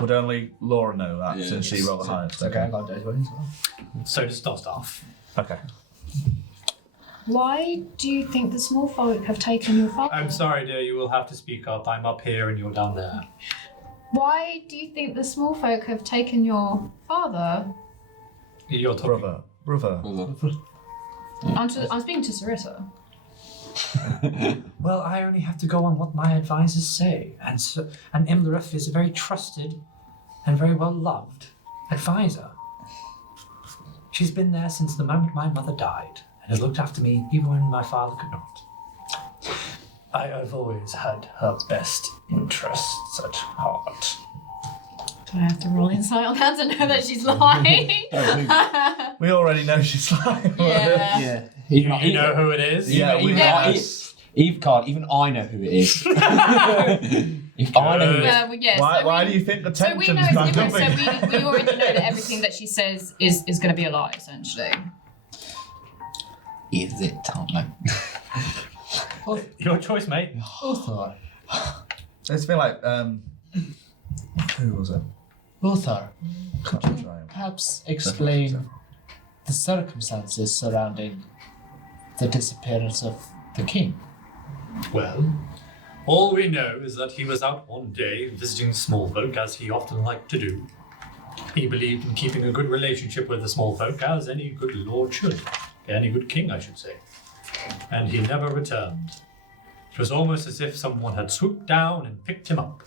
Would only Laura know that Yeah. since she rolled the highest? Okay, I got dirty 20 as well. So does Dosdarth. Okay. Why do you think the small folk have taken your father? I'm sorry, dear, you will have to speak up. I'm up here and you're down there. Why do you think the small folk have taken your father? You're talking. Brother. I'm speaking to Sarissa. Well, I only have to go on what my advisors say, and iymrith is a very trusted and very well loved advisor. She's been there since the moment my mother died, and has looked after me even when my father could not. I have always had her best interests at heart. Do I have to roll insight on that to know that she's lying? We already know she's lying. Yeah. You know who it is? Yeah, we Yeah. Even I know who it is. If I know who it is. Well, yeah, Why do you think the So we know, tension's not so coming? we already know that everything that she says is going to be a lie, essentially. Is it? I don't know. Your choice, mate. Lothar. It's been like, who was it? Lothar, Can't try him. perhaps explain the circumstances surrounding the disappearance of the king. Well, all we know is that he was out one day visiting small folk, as he often liked to do. He believed in keeping a good relationship with the small folk, as any good lord should. Any good king, I should say. And he never returned. It was almost as if someone had swooped down and picked him up.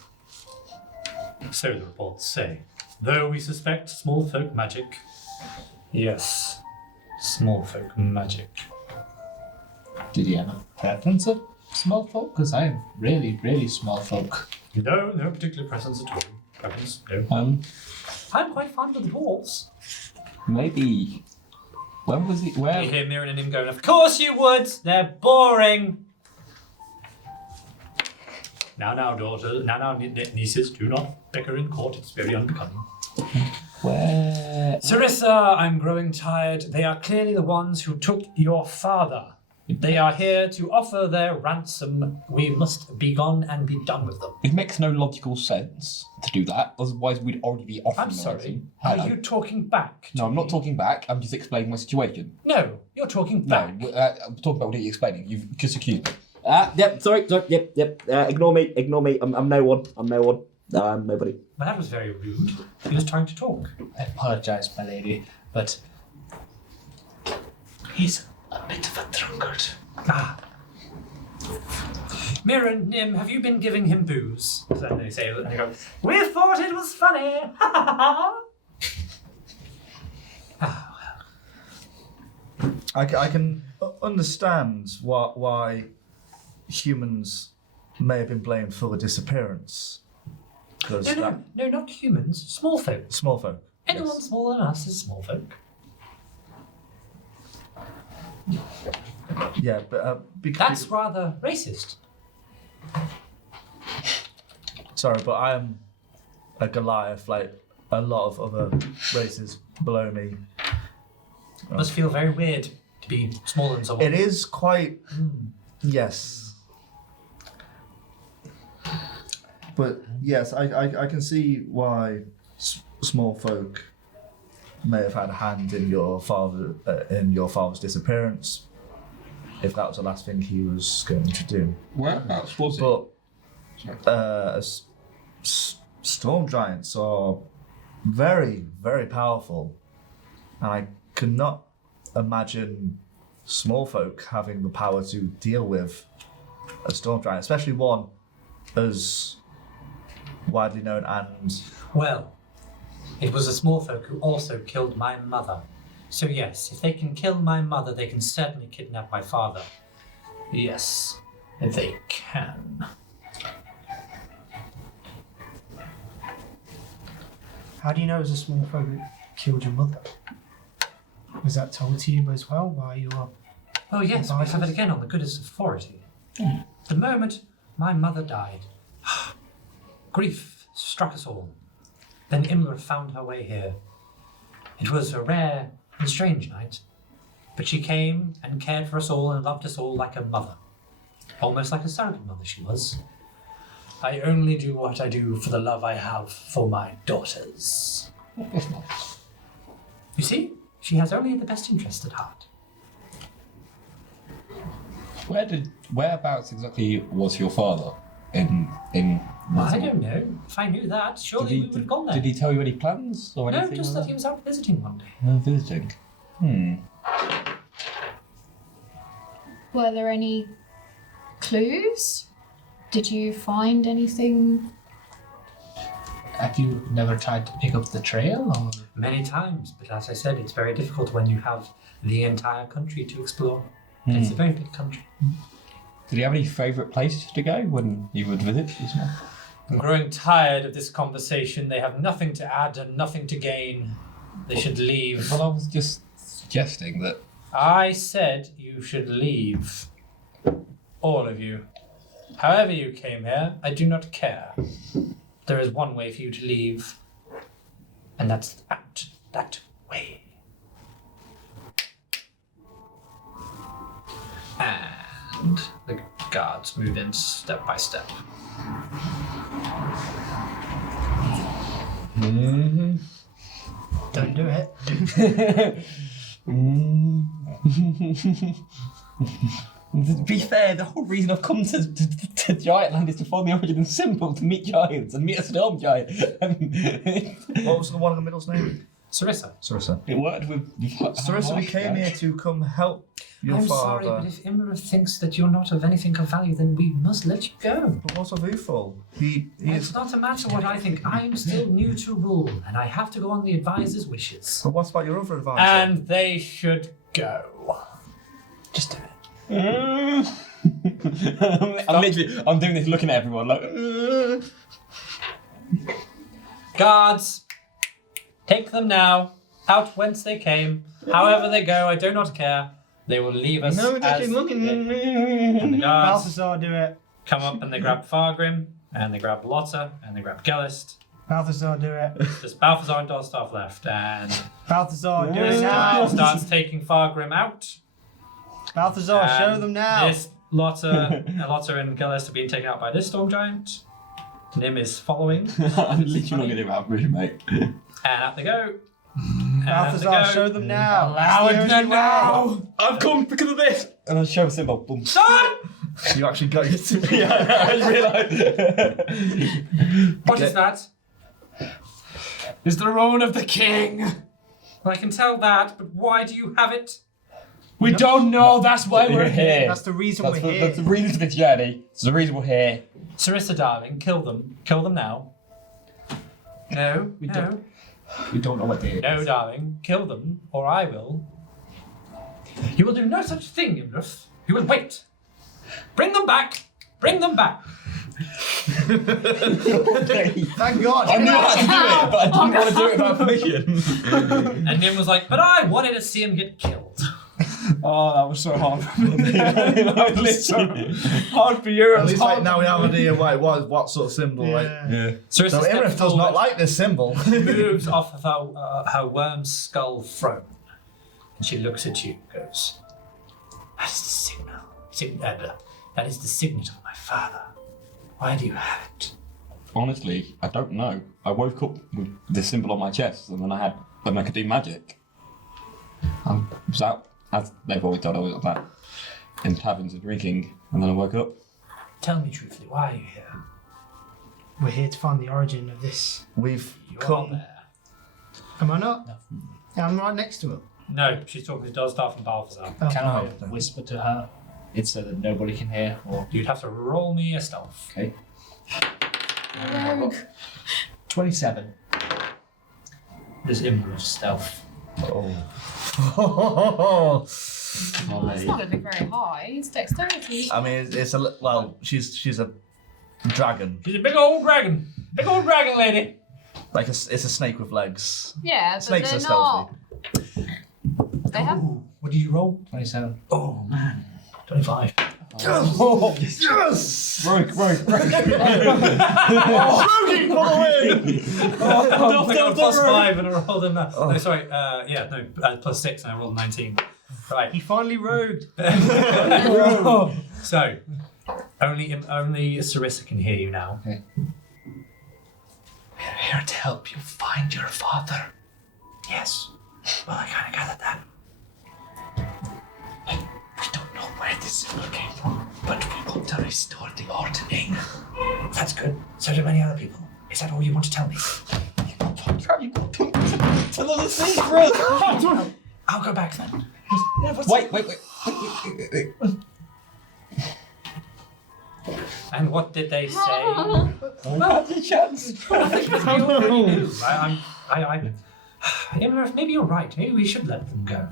So the reports say. Though we suspect small folk magic. Yes, small folk magic. Did he have a preference of small folk? Because I am really, really small folk. No particular preference at all. No. I'm quite fond of the dwarves. Maybe. When was it? You Where? hear Mirren and him going, of course you would! They're boring! Now, daughter, now, nieces, do not bicker in court. It's very unbecoming. Where? Sarissa, I'm growing tired. They are clearly the ones who took your father. They are here to offer their ransom. We must be gone and be done with them. It makes no logical sense to do that. Otherwise, we'd already be offering. I'm sorry. ransom. Are Hello. you talking back to No, I'm not me? talking back. I'm just explaining my situation. No, you're talking No, back. I'm talking about what you're explaining. You've just accused me. Sorry, yep. Ignore me. I'm no one. I'm nobody. But that was very rude. He was trying to talk. I apologize, my lady, but he's a bit of a drunkard. Ah. Mirren, Nim, have you been giving him booze? So they say, and they go, we thought it was funny! I can understand why humans may have been blamed for the disappearance. Because No, not humans. Small folk. small folk. Anyone yes. smaller than us is small folk. Yeah, but because That's rather racist. sorry, but I am a Goliath, like a lot of other races below me. It must feel very weird to be smaller than someone. It is quite yes. But yes, I can see why small folk may have had a hand in your father's disappearance, if that was the last thing he was going to do. Whereabouts was But storm giants are very, very powerful, and I cannot imagine small folk having the power to deal with a storm giant, especially one as widely known and... Well, it was the small folk who also killed my mother. So yes, if they can kill my mother, they can certainly kidnap my father. Yes, they can. How do you know it was a small folk who killed your mother? Was that told to you as well while you were... Oh yes, we have it again on the goodest authority. The moment my mother died, grief struck us all. Then Iymrith found her way here. It was a rare and strange night, but she came and cared for us all and loved us all like a mother. Almost like a surrogate mother she was. I only do what I do for the love I have for my daughters. You see, she has only the best interest at heart. Whereabouts exactly was your father? In Well, I don't know. If I knew that, surely we would have gone there. Did he tell you any plans or No, anything? just like that he was out visiting one day. Visiting. Were there any clues? Did you find anything? Have you never tried to pick up the trail, or...? Many times, but as I said, it's very difficult when you have the entire country to explore. It's a very big country. Did he have any favourite places to go when you would visit his mom? I'm growing tired of this conversation. They have nothing to add and nothing to gain. They should leave. Well, I was just suggesting that. I said you should leave. All of you. However you came here, I do not care. There is one way for you to leave, and that's out that way. And the guards move in step by step. Don't do it. To be fair, the whole reason I've come to Giantland is to find the origin symbol, to meet giants and meet a storm giant. What was the one in the middle's name? Sarissa. Sarissa. It worked with. Sarissa, we came here to come help your I'm father. sorry, but if Iymrith thinks that you're not of anything of value, then we must let you go. But what's of Ufol? He It's is. not a matter what I think. I'm still new to rule, and I have to go on the advisor's wishes. But what's about your other advisor? And they should go. Just do it. I'm doing this looking at everyone like. Guards, take them now, out whence they came. However they go, I do not care. They will leave us. No, as looking. And the guards Balthazar, do it. come up and they grab Fargrim, and they grab Lotta, and they grab Gelest. Balthazar, do it. Just Balthazar and Dosdarth left, and Balthazar, do it this guy now. starts taking Fargrim out. Balthazar, show And them now. This Lotta and Gelest are being taken out by this storm giant. Nim is following. I'm literally not going to have room, mate. And out they go. And out they Balthazar, go. show them now. Allow It's it the only way. now! I've come because of this! And I show a symbol. Boom. Son! You actually got your symbol. Yeah, I realised. What is that? Is the rune of the king! Well, I can tell that, but why do you have it? We don't know, that's why We're we're here. here. That's the reason That's we're the, here. that's the reason for this journey. It's the reason we're here. Sarissa, darling, kill them. Kill them now. No, We no, don't- We don't know what they no, darling. Kill them, or I will. You will do no such thing, Iymrith. You will wait. Bring them back. Bring them back. Thank God. I knew how to do it, but I didn't want to do it without permission. And Nim was like, but I wanted to see him get killed. Oh, that was so hard for me. Literally. Hard for you. At least like, now we have an idea what sort of symbol. Like. Yeah. Sarissa So steps Iymrith does forward, not like this symbol. moves off of her worm skull throne. And she looks at you and goes, that is the signal. That is the signet of my father. Why do you have it? Honestly, I don't know. I woke up with this symbol on my chest, and then I could do magic. I was out, as they've always done, I was out in taverns and drinking, and then I woke up. Tell me truthfully, why are you here? We're here to find the origin of this. We've You are come. there. Am I not? Yeah, I'm right next to him. No, she's talking to Dosdarth and Balthazar. Oh, Can I no. whisper to her? It's so that nobody can hear, or... You'd have to roll me a stealth. Okay. Rogue. 27. Does Iymrith stealth? Oh. It's not going to be very high. It's dexterity. I mean, it's a well. She's a dragon. She's a big old dragon. Big old dragon lady. Like it's a snake with legs. Yeah, but Snakes they're are stealthy. not. They have. Ooh, what did you roll? 27. Oh man, 25. Oh, yes! Rogue. Smoking for the win! I got a +5 and I rolled a no, sorry. +6 and I rolled a 19. Right. He finally rogued. So, only Sarissa can hear you now. We're here to help you find your father. Yes. Well, I kind of gathered that. We don't know where this symbol came from, but we want to restore the ordning. That's good. So do many other people. Is that all you want to tell me? Tell us the secret! I'll go back then. Wait. And what did they say? Have the chance. Iymrith, maybe you're right. Maybe we should let them go.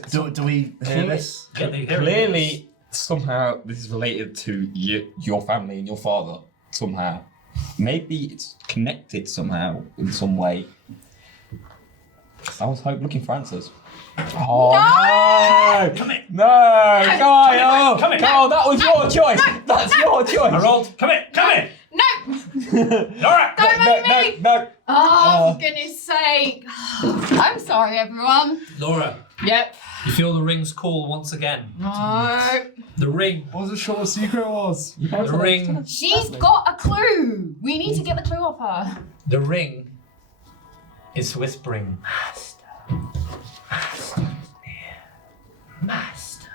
Do we hear this? Clearly, somehow this is related to your family and your father. Somehow, maybe it's connected somehow in some way. I was looking for answers. Oh no! Come in. No, Guy! Come in. Oh, that was your choice. That's your choice. I rolled. Come in. No! Laura. Don't make me! No. Oh, for goodness sake. I'm sorry, everyone. Laura, Yep. you feel the ring's call once again. No. The ring. Wasn't sure what secret was. The ring. She's got a clue. We need to get the clue off her. The ring is whispering. Master.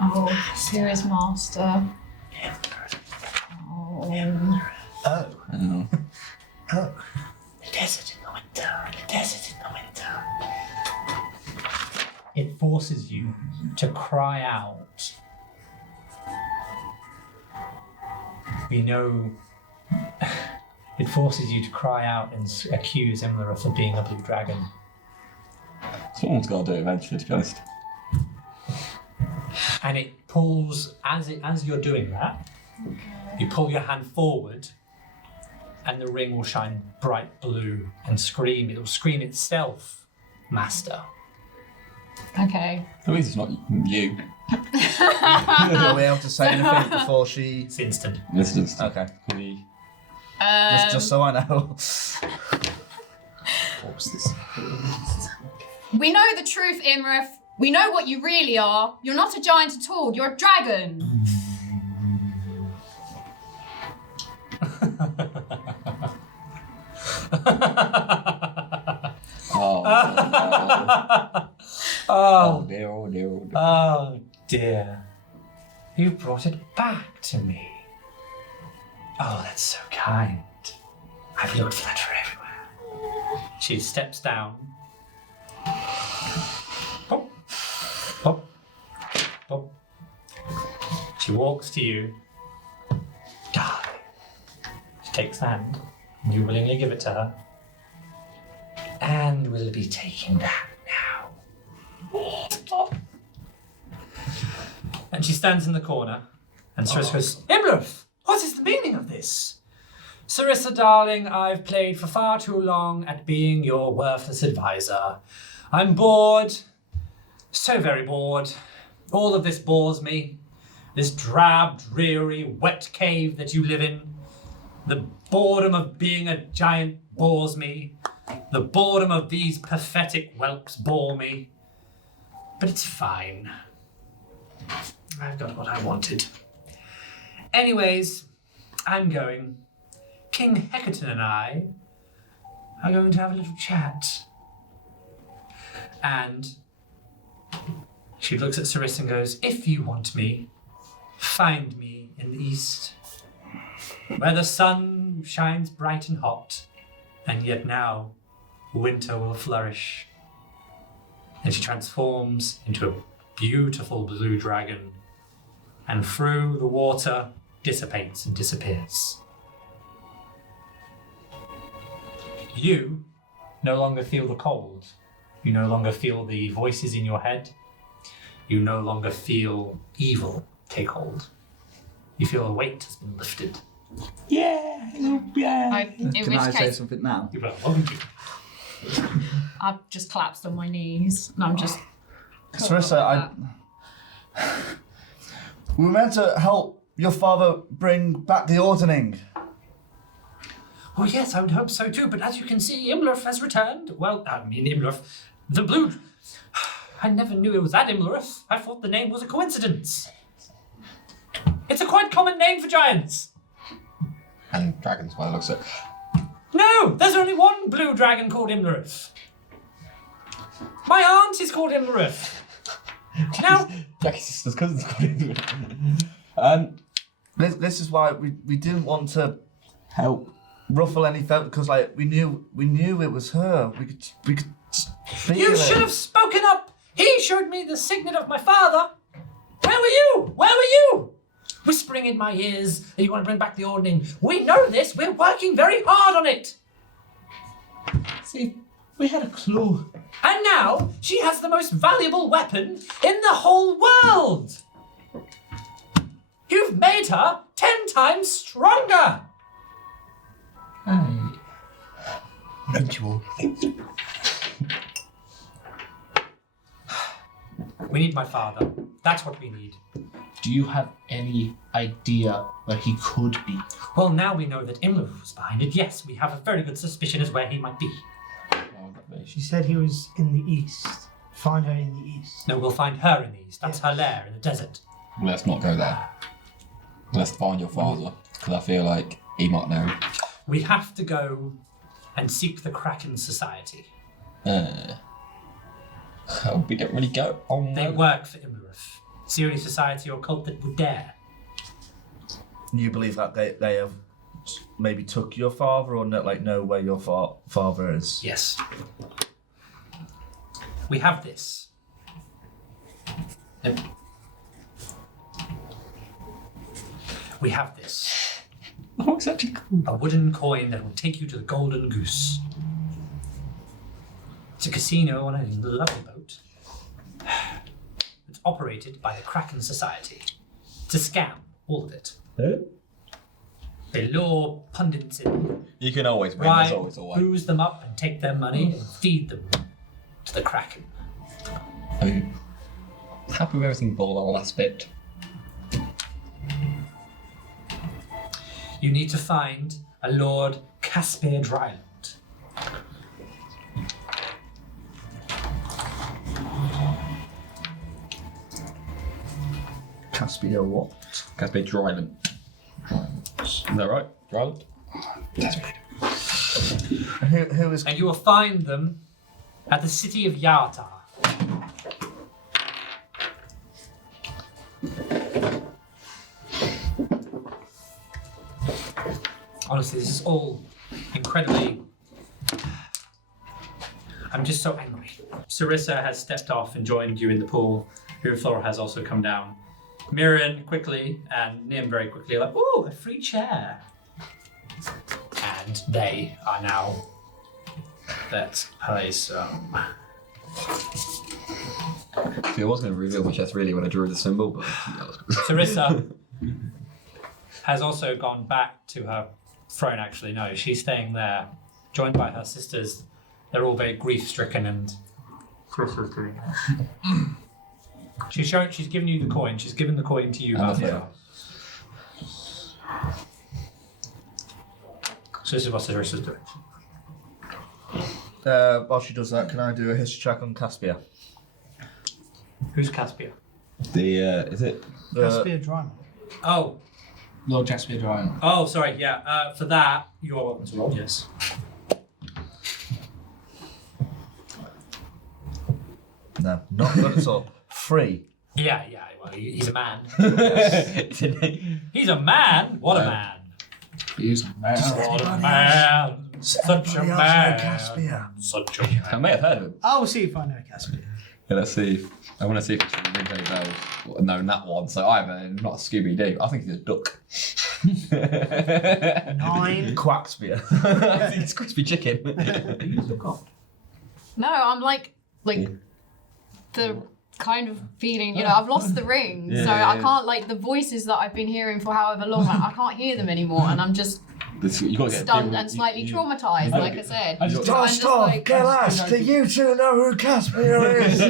Oh, serious master. Oh. Oh. Oh. Desert in the winter. It forces you to cry out. We know. It forces you to cry out and accuse Iymrith of being a blue dragon. Someone's got to do it eventually, to be honest. And it pulls as you're doing that. You pull your hand forward, and the ring will shine bright blue and scream. It will scream itself, Master. Okay. At least it's not you. Are we able to say anything before she? It's instant. This is Okay. pretty. Just so I know. What was this? We know the truth, Iymrith. We know what you really are. You're not a giant at all. You're a dragon. Oh dear, oh dear, oh dear. Oh dear. You brought it back to me. Oh, that's so kind. I've looked for that for everywhere. She steps down. Pop. Pop. Pop. She walks to you. Darling. She takes the hand. You willingly give it to her. And we'll be taking that now. And she stands in the corner, and Sarissa goes, Iymrith, what is the meaning of this? Sarissa, darling, I've played for far too long at being your worthless advisor. I'm bored, so very bored. All of this bores me. This drab, dreary, wet cave that you live in. The boredom of being a giant bores me. The boredom of these pathetic whelps bore me. But it's fine. I've got what I wanted. Anyways, I'm going. King Heckerton and I are going to have a little chat. And she looks at Sarissa and goes, if you want me, find me in the east, where the sun shines bright and hot, and yet now winter will flourish. And she transforms into a beautiful blue dragon, and through the water dissipates and disappears. You no longer feel the cold. You no longer feel the voices in your head. You no longer feel evil take hold. You feel a weight has been lifted. Yeah. In Can which I say case, something now? You are welcome to. I've just collapsed on my knees and I'm just. Sarissa, we were meant to help your father bring back the ordering. Oh yes, I would hope so too, but as you can see, Iymrith has returned. Well, I mean Iymrith. The blue... I never knew it was that Iymrith. I thought the name was a coincidence. It's a quite common name for giants. And dragons, by the looks of it. No, there's only one blue dragon called Iymrith. My aunt is called Iymrith. Now... Jackie's sister's cousin's got it. This is why we didn't want to Help. ruffle any feathers, because like we knew it was her. We could feel You it. should have spoken up! He showed me the signet of my father! Where were you? Where were you? Whispering in my ears that you want to bring back the ordning. We know this, we're working very hard on it! See, we had a clue. And now, she has the most valuable weapon in the whole world! You've made her 10 times stronger! Mutual. We need my father. That's what we need. Do you have any idea where he could be? Well, now we know that Iymrith was behind it. Yes, we have a very good suspicion as where he might be. She said he was in the east. Find her in the east. No, we'll find her in the east. That's her lair in the desert. Let's not go there. Let's find your father, because I feel like he might know. We have to go and seek the Kraken Society. We don't really go on They there. work for Iymrith. It's the only society or cult that would dare. You believe that they have maybe took your father, or not, like know where your father is? Yes. We have this. Nope. We have this. Oh, it's actually cool. A wooden coin that will take you to the Golden Goose. It's a casino on a lovely boat. It's operated by the Kraken Society. It's a scam, all of it. They lure pundits in, You can always win. There's bribe, always a way. booze them up and take their money and feed them to the Kraken. I mean, happy with everything but the last bit. You need to find a Lord Caspian Dryland. Caspia what? Caspian Dryland. Is that right? Dryland? Who is? And you will find them at the city of Yartar. Honestly, this is all incredibly... I'm just so angry. Sarissa has stepped off and joined you in the pool. Huflor has also come down. Mirren quickly and Nim very quickly are like, ooh, a free chair. And they are now... Let's play some... See, I was going to reveal my chest really when I drew the symbol, but yeah, Sarissa has also gone back to her throne, actually. No, she's staying there, joined by her sisters. They're all very grief-stricken and... Sarissa's doing it. She's given you the coin. She's given the coin to you, Balthazar. So this is what Sarissa's doing. While she does that, can I do a history check on Caspia? Who's Caspia? is it? Caspia Dryland. Oh, Lord Caspian Dryland. oh, sorry, yeah. For that, you are welcome to roll, yes. No, not good at all. 3. Yeah, well, he's a man. He's a man? What a man. He's a man. What a man. Such a Everybody else know man. Caspia. Such a I man. may have heard of him. I will see if I know Caspia. Yeah, let's see. I want to see if it's rings any bells. No, that one. So either not Scooby Doo. I think it's a duck. 9. Quackspear. It's crispy chicken. No, I'm like the kind of feeling, I've lost the ring, so I can't, like, the voices that I've been hearing for however long, I can't hear them anymore, and I'm just You got to get stunned and slightly traumatized, like I said. Dosdarth, Gelest, do you two know who Caspier is?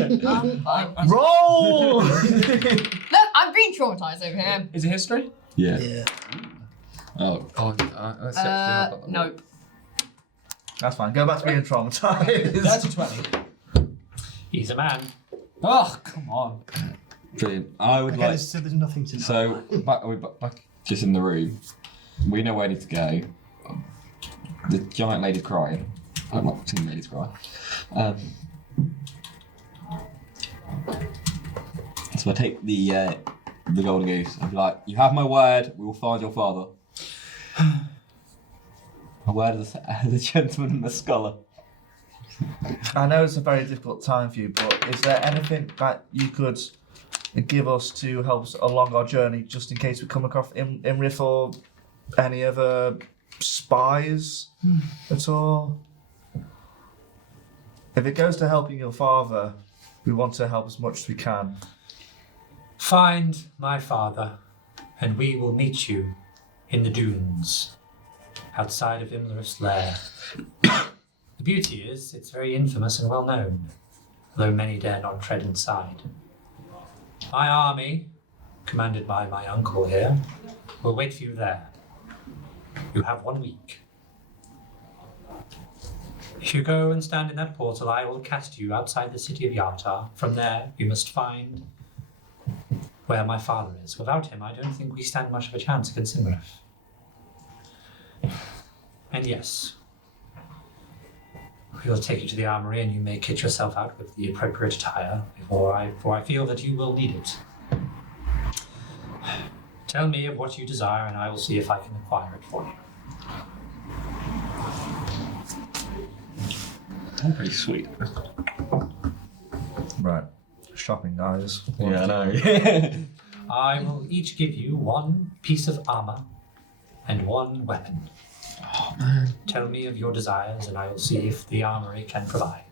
Roll! Look, I'm being traumatized over here. Is it history? Yeah. Yeah. Nope. That's fine. Go back to being traumatized. That's a 20. He's a man. Oh, come on. Brilliant. I would Okay, like. so there's nothing to know. So back just in the room. We know where we need to go. The giant lady's crying. I'm not seeing the lady's cry. So I take the golden goose and be like, "You have my word. We will find your father." My word of the gentleman and the scholar. I know it's a very difficult time for you, but is there anything that you could give us to help us along our journey, just in case we come across iymrith or any other spies at all? If it goes to helping your father, we want to help as much as we can. Find my father, and we will meet you in the dunes, outside of iymrith's lair. The beauty is, it's very infamous and well known, though many dare not tread inside. My army, commanded by my uncle here, will wait for you there. You have 1 week. If you go and stand in that portal, I will cast you outside the city of Yartar. From there, you must find where my father is. Without him, I don't think we stand much of a chance against iymrith. And yes, we will take you to the armory, and you may kit yourself out with the appropriate attire before I feel that you will need it. Tell me of what you desire, and I will see if I can acquire it for you. Pretty sweet. Right. Shopping, guys. Yeah, I know. I will each give you 1 piece of armor and 1 weapon. Oh man. Tell me of your desires, and I will see if the armory can provide.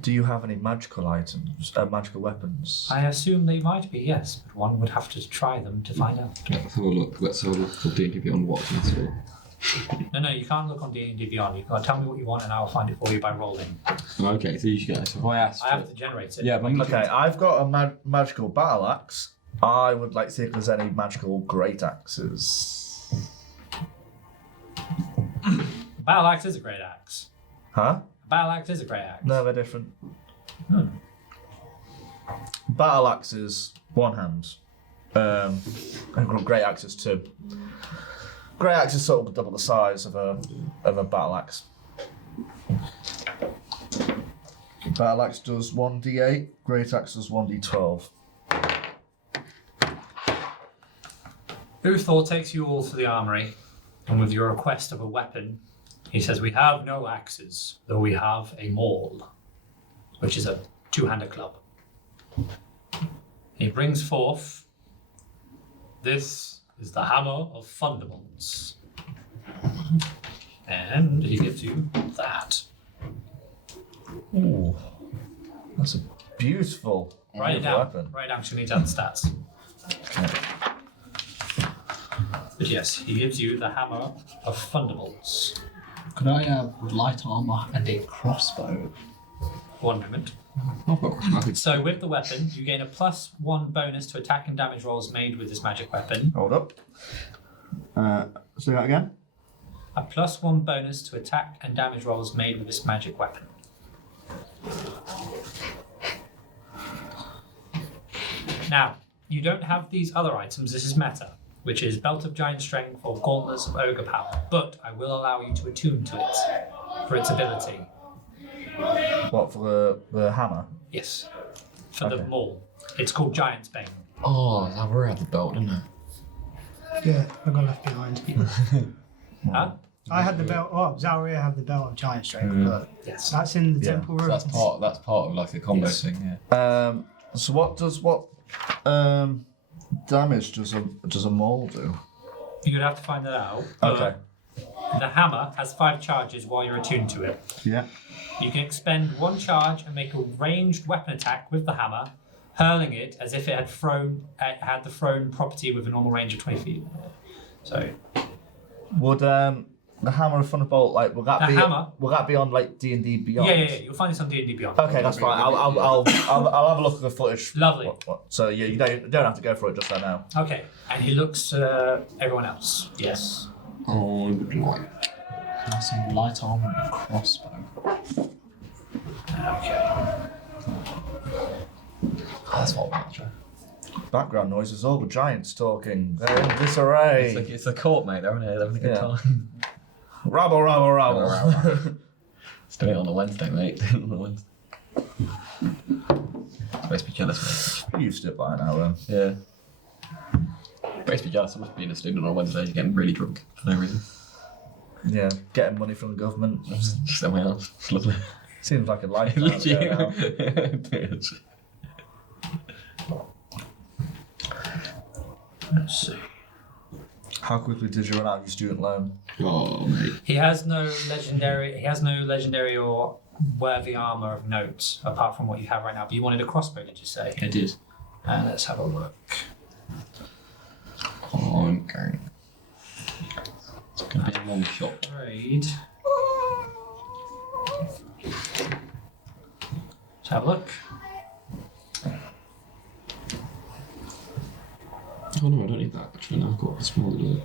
Do you have any magical items, magical weapons? I assume they might be, yes, but one would have to try them to find out. Let's have a look. Let's have a look for D&D Beyond what it's for. No, you can't look on D&D Beyond. You've got to tell me what you want, and I will find it for you by rolling. Okay, so you should go. So if I ask, I have to generate it. yeah, but Okay, I've got a magical battle axe. I would like to see if there's any magical great axes. Battle axe is a great axe. Huh? Battle axe is a great axe. No, they're different. Battle axes, 1 hand. I've got great axes 2. Great axe is sort of double the size of a battle axe. Battle axe does 1d8. Great axe does 1d12. Uthor takes you all to the armory, and with your request of a weapon, he says, "We have no axes, though we have a maul," which is a 2-handed club. He brings forth, "This is the hammer of thunderbolts," and he gives you that. Ooh, that's a beautiful Write it down. weapon. Write it down, 'cause you need to have the stats. But yes, he gives you the hammer of thunderbolts. Could I have light armor and a crossbow? 1 moment. I could So with the weapon, you gain a +1 bonus to attack and damage rolls made with this magic weapon. Hold up. Say that again. A +1 bonus to attack and damage rolls made with this magic weapon. Now, you don't have these other items. This is meta, which is Belt of Giant Strength or Gauntlets of Ogre Power, but I will allow you to attune to it for its ability. What, for the hammer? Yes, for the Okay. maul. It's called Giant's Bane. Oh, I really have the belt, didn't I? Yeah, I got left behind. Huh? I had the belt. Oh, Zaria had the belt of giant strength, but Yes. that's in the Yeah. temple So room. that's part of like a combo Yes. thing. Yeah. So what damage does a maul do? You'd have to find that out. Okay. The hammer has 5 charges while you're attuned to it. Yeah. You can expend 1 charge and make a ranged weapon attack with the hammer, hurling it as if it had the thrown property with a normal range of 20 feet. So Would the hammer and thunderbolt will that The be hammer? will that be on like D&D Beyond? yeah, you'll find this on D&D Beyond. Okay, that's fine. I'll have a look at the footage. Lovely. So yeah, you don't have to go for it just right now. Okay, and he looks to everyone else. Yes. I would like. Have some light armor and a crossbow. Okay. That's what I'm trying. Background noises, all the giants talking. They're in disarray. It's a court, mate. They're having a good Yeah. time. Rabble, rabble, rabble. Let's do it on a Wednesday, mate. On a Wednesday. Supposed to be jealous, You're used to it by now, then. mate. Yeah. Supposed to be jealous. I must be a student on a Wednesday. You're getting really drunk for no reason. Yeah, getting money from the government. Just at my house. It's lovely. Seems like a lifetime ago now. Let's see. How quickly did you run out of your student loan? Oh, mate. He has no legendary or worthy armor of note apart from what you have right now. But you wanted a crossbow, did you say? It is. Let's have a look. I'm going. It's going to be a long shot. Trade. Let's have a look. Oh no, I don't need that. Actually, now I've got a small little.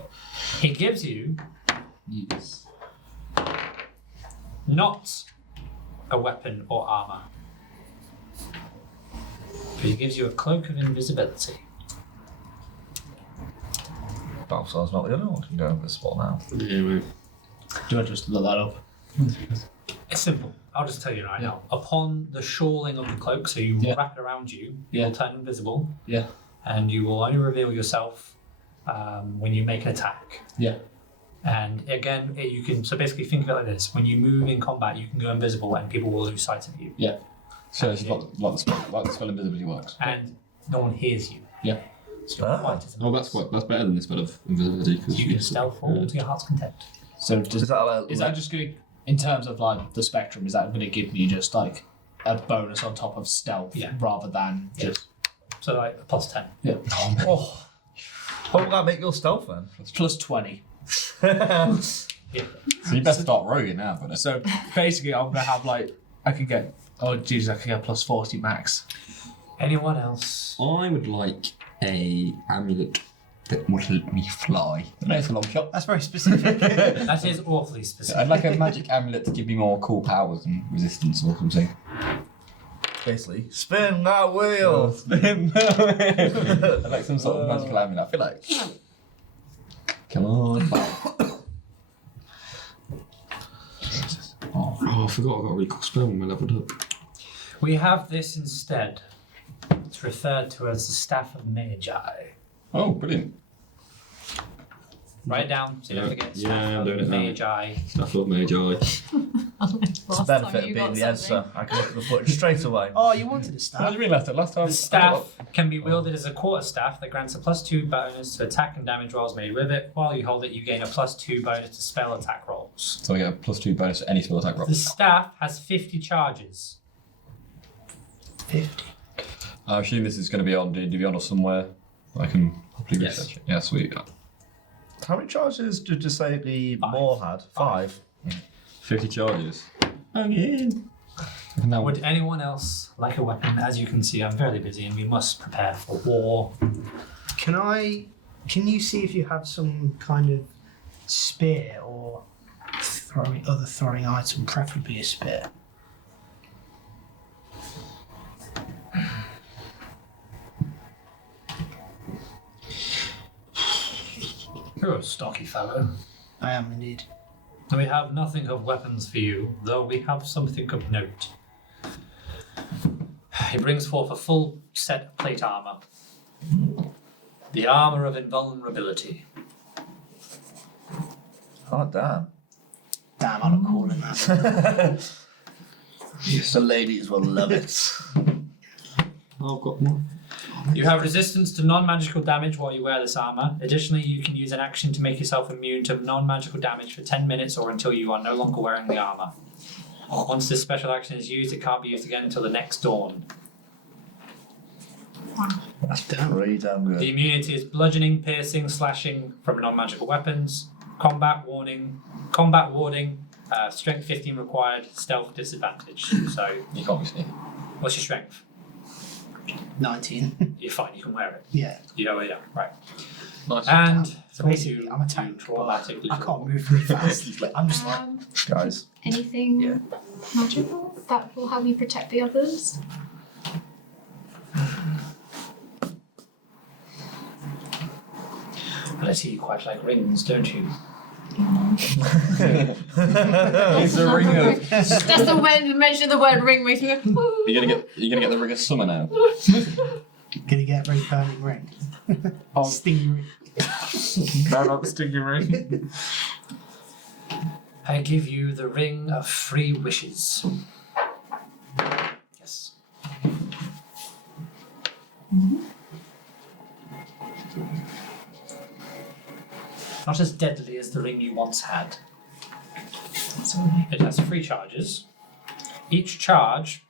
He gives you Yes. not a weapon or armor. But he gives you a cloak of invisibility. Balthazar's not the only one who can go invisible now. Yeah, mate. Do I just look that up? It's simple. I'll just tell you right now. Upon the shawling of the cloak, so you Yeah. wrap it around you, Yeah. you'll turn invisible, Yeah. and you will only reveal yourself when you make an attack. Yeah. And again, you can so basically think of it like this: when you move in combat, you can go invisible, and people will lose sight of you, Yeah. So it's like the spell invisibility works. and no one hears you. Yeah. So you're quite as Oh, that's better than this spell of invisibility because you can stealth all to your heart's content. So Is does, that is that just going, in terms of like the spectrum, is that going to give me just like a bonus on top of stealth Yeah. rather than Yeah. just So like a plus 10. yeah. Oh. What would that make your stealth then? Plus 20. Yeah. So you better start roguing now, but So basically, I'm gonna have like I could get I could get plus 40 max. Anyone else? I would like a amulet. that would let me fly. No, it's a long shot. That's very specific. That is awfully specific. I'd like a magic amulet to give me more cool powers and resistance or something. Basically, spin that wheel. I'd like some sort of magical amulet. I feel like. Come on. Oh, I forgot I got a really cool spell when I leveled up. We have this instead. It's referred to as the Staff of Magi. Oh, brilliant. Write it down so you don't forget. Yeah, Staff I'm of doing it now. Magi. Staff of Magi. It's the benefit of being the editor. I can look at the footage straight away. Oh, you wanted a What staff? do you mean last time? The staff can be wielded as a quarter staff that grants a +2 bonus to attack and damage rolls made with it. While you hold it, you gain a +2 bonus to spell attack rolls. So I get a +2 bonus to any spell attack roll. The staff has 50 charges. 50. I assume this is going to be on D&D Beyond or somewhere. I can probably Yes. research it. Yeah, sweet. How many charges did you say the Moor had? 5. 50 charges. Again. Now, Would anyone else like a weapon? As you can see, I'm fairly busy and we must prepare for war. Can you see if you have some kind of spear or other throwing item, preferably a spear? You're a stocky fellow. I am indeed. We have nothing of weapons for you, though we have something of note. He brings forth a full set of plate armor. The armor of invulnerability. Oh, damn. Damn, I look cool in that. The ladies will love it. I've got one. You have resistance to non-magical damage while you wear this armor. Additionally, you can use an action to make yourself immune to non-magical damage for 10 minutes or until you are no longer wearing the armor. Once this special action is used, it can't be used again until the next dawn. That's pretty damn The good. immunity is bludgeoning, piercing, slashing from non-magical weapons, combat warding, strength 15 required, stealth disadvantage. So, You can't be seen. what's your strength? 19. You're fine, you can wear it. Yeah. You know where you are, right. Nice. And So basically, I'm a you tank. traumatically. I can't move very fast. I'm just like, Guys. Anything Yeah. magical that will help me protect the others? But I see you quite like rings, don't you? It's a ring of. Just the way you mention the word ring makes me go, "Woo." You're gonna get the ring of summer now. gonna get a very burning ring. Sting ring. Now not the stinky ring. I give you the ring of free wishes. Yes. Not as deadly as the ring you once had. It has 3 charges. Each charge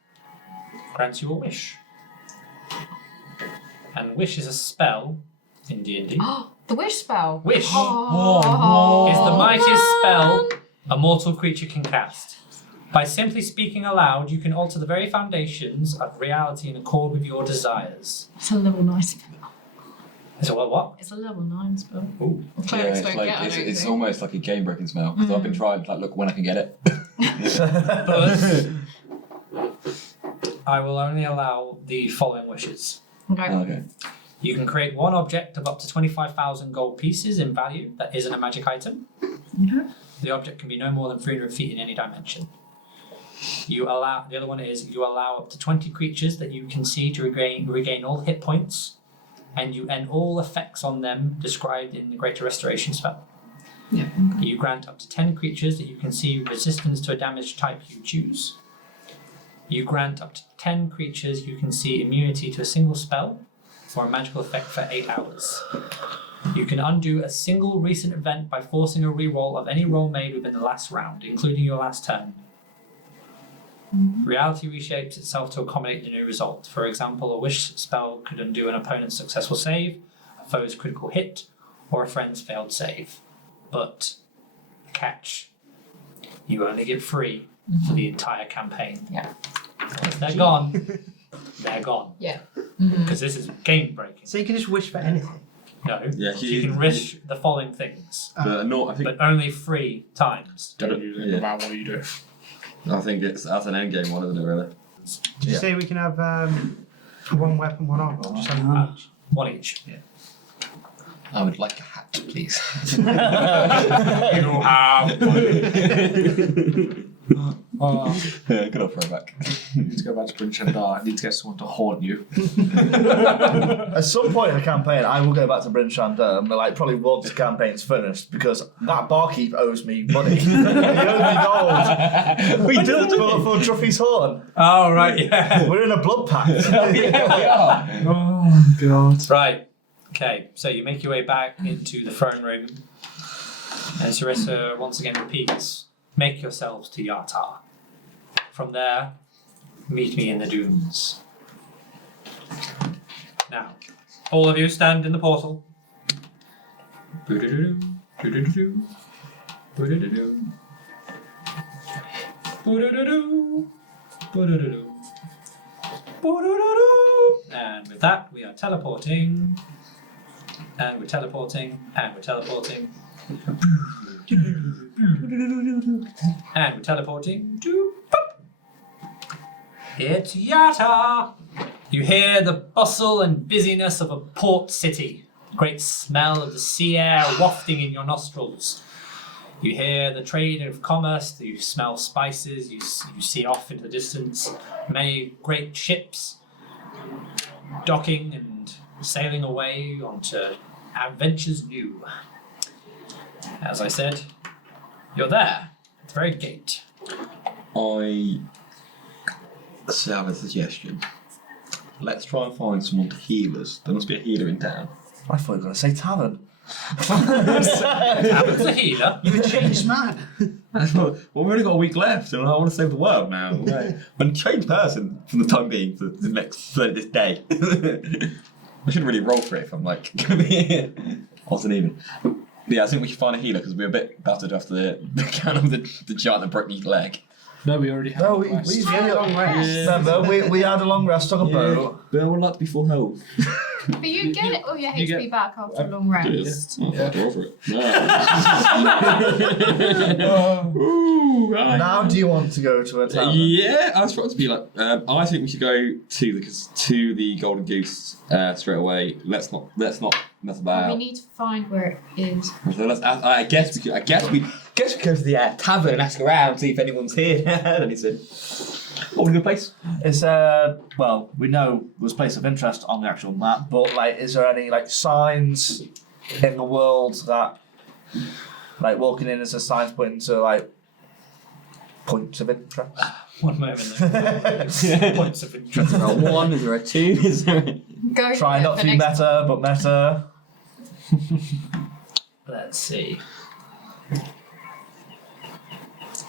grants you a wish. And wish is a spell in D&D. The wish spell. Wish Oh, is the mightiest spell man. a mortal creature can cast. By simply speaking aloud, you can alter the very foundations of reality in accord with your desires. It's a level 9 spell. Is it what? It's a level 9 spell. Ooh. Yeah, Clerics it's don't like get I don't it's think. almost like a game breaking smell. Because I've been trying to like look when I can get it. But I will only allow the following wishes. Okay. Okay. You can create one object of up to 25,000 gold pieces in value that isn't a magic item. Okay. The object can be no more than 300 feet in any dimension. The other one is you allow up to 20 creatures that you can see to regain all hit points, and you end all effects on them described in the Greater Restoration spell. Yeah. You grant up to 10 creatures that you can see resistance to a damage type you choose. You grant up to 10 creatures you can see immunity to a single spell or a magical effect for 8 hours. You can undo a single recent event by forcing a reroll of any roll made within the last round, including your last turn. Reality reshapes itself to accommodate the new result. For example, a wish spell could undo an opponent's successful save, a foe's critical hit, or a friend's failed save. But, catch, you only get 3 for the entire campaign. Yeah. If they're gone, they're gone. Yeah. Because this is game breaking. So you can just wish for anything. No, Yeah, you can wish the following things, But no, I think. but only 3 times. Don't use it no matter what you do. I think it's that's an endgame one, isn't it? Really. Did you say we can have one weapon, one armor? Or just have one each? 1 each. I would like a hat, please. You have. Yeah, good old throwback. You need to go back to Bryn Shandar. I need to get someone to haunt you. At some point in the campaign, I will go back to Bryn Shandar, and like probably once the campaign's finished, because that barkeep owes me money. He owes me gold. We do. for Truffy's horn. Oh, right, yeah. We're in a blood pact. Yeah, we are. Oh, God. Right. Okay, so you make your way back into the throne room, and Sarissa once again repeats, make yourselves to Yartar. From there, meet me in the dunes. Now, all of you stand in the portal. Boo-doo-doo-doo, doo-doo-doo-doo, boo-doo-doo-doo. Boo-doo-doo-doo, boo-doo-doo-doo, boo-doo-doo-doo. And with that, we are teleporting. And we're teleporting. And we're teleporting. And we're teleporting to it's Yata. You hear the bustle and busyness of a port city. Great smell of the sea air wafting in your nostrils. You hear the trade of commerce. You smell spices. You see off into the distance many great ships docking and sailing away onto adventures new. As I said, you're there at very gate. I have a suggestion. Let's try and find someone to heal us. There must be a healer in town. I thought you were going to say tavern. Tavern's a healer. You're a changed man. Well, we've only got a week left, and I want to save the world now. I'm a changed person for the time being, for the next this day. I shouldn't really roll for it if I'm like going to be wasn't even. Yeah, I think we should find a healer because we're a bit battered after the count of the giant that broke me leg. No, we already have. No, a quest. we had a long rest. Remember, we had a long rest on a boat. But I would like to be full health. But you get all your You HP get- back after a long rest. I'll go for it. Ooh, right. Now, do you want to go to a tavern? Yeah, I was trying to be like. I think we should go to the Golden Goose straight away. Let's not mess We about. need to find where it is. So I guess we go to the tavern and ask around, see if anyone's here. And he said, "Oh, good place." Is well, we know there's a place of interest on the actual map, but like, is there any like signs in the world that, like, walking in as a signs pointing to like points of interest? One moment then. Points of interest. Is there a 1? Is there a 2? Is there a... Go Try for not the to be next- meta, but meta. Let's see.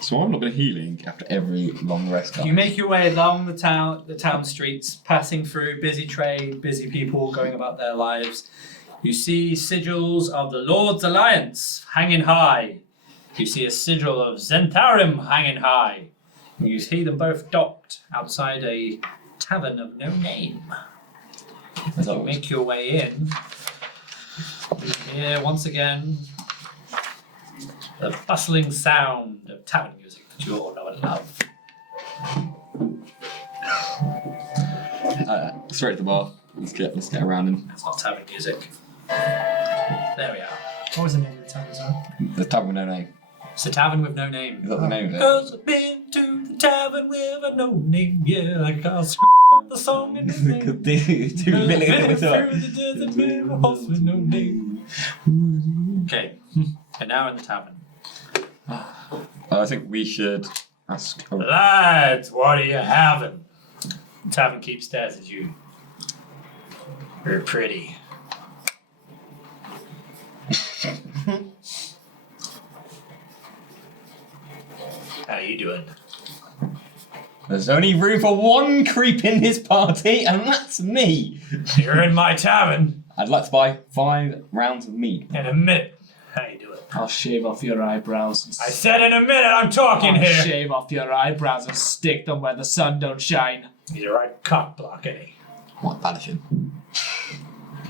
So I'm not going to healing after every long rest. You make your way along the town streets, passing through busy trade, busy people going about their lives. You see sigils of the Lord's Alliance hanging high. You see a sigil of Zentharim hanging high. You see them both docked outside a tavern of no name. As you make your way in, you hear once again the bustling sound of tavern music that you all know and love. Straight to the bar. Let's get around him. It's not tavern music. There we are. What was the name of the tavern, sorry? The tavern with no name. It's a tavern with no name. Is that the name of it? Cause I've been to the tavern with a no name, yeah, I can't the song in the name. Two million Through the desert with a horse with no name. Okay, and now in the tavern. I think we should ask. Lads, what are you having? The tavern keep stares at you. You're pretty. How you doing? There's only room for one creep in this party, and that's me. You're in my tavern I'd like to buy 5 rounds of meat. in a minute. How you doing? I'll shave off your eyebrows. And I said in a minute, I'm talking I'll here. shave off your eyebrows and stick them where the sun don't shine. He's a right cock block, ain't he? What, vanishing?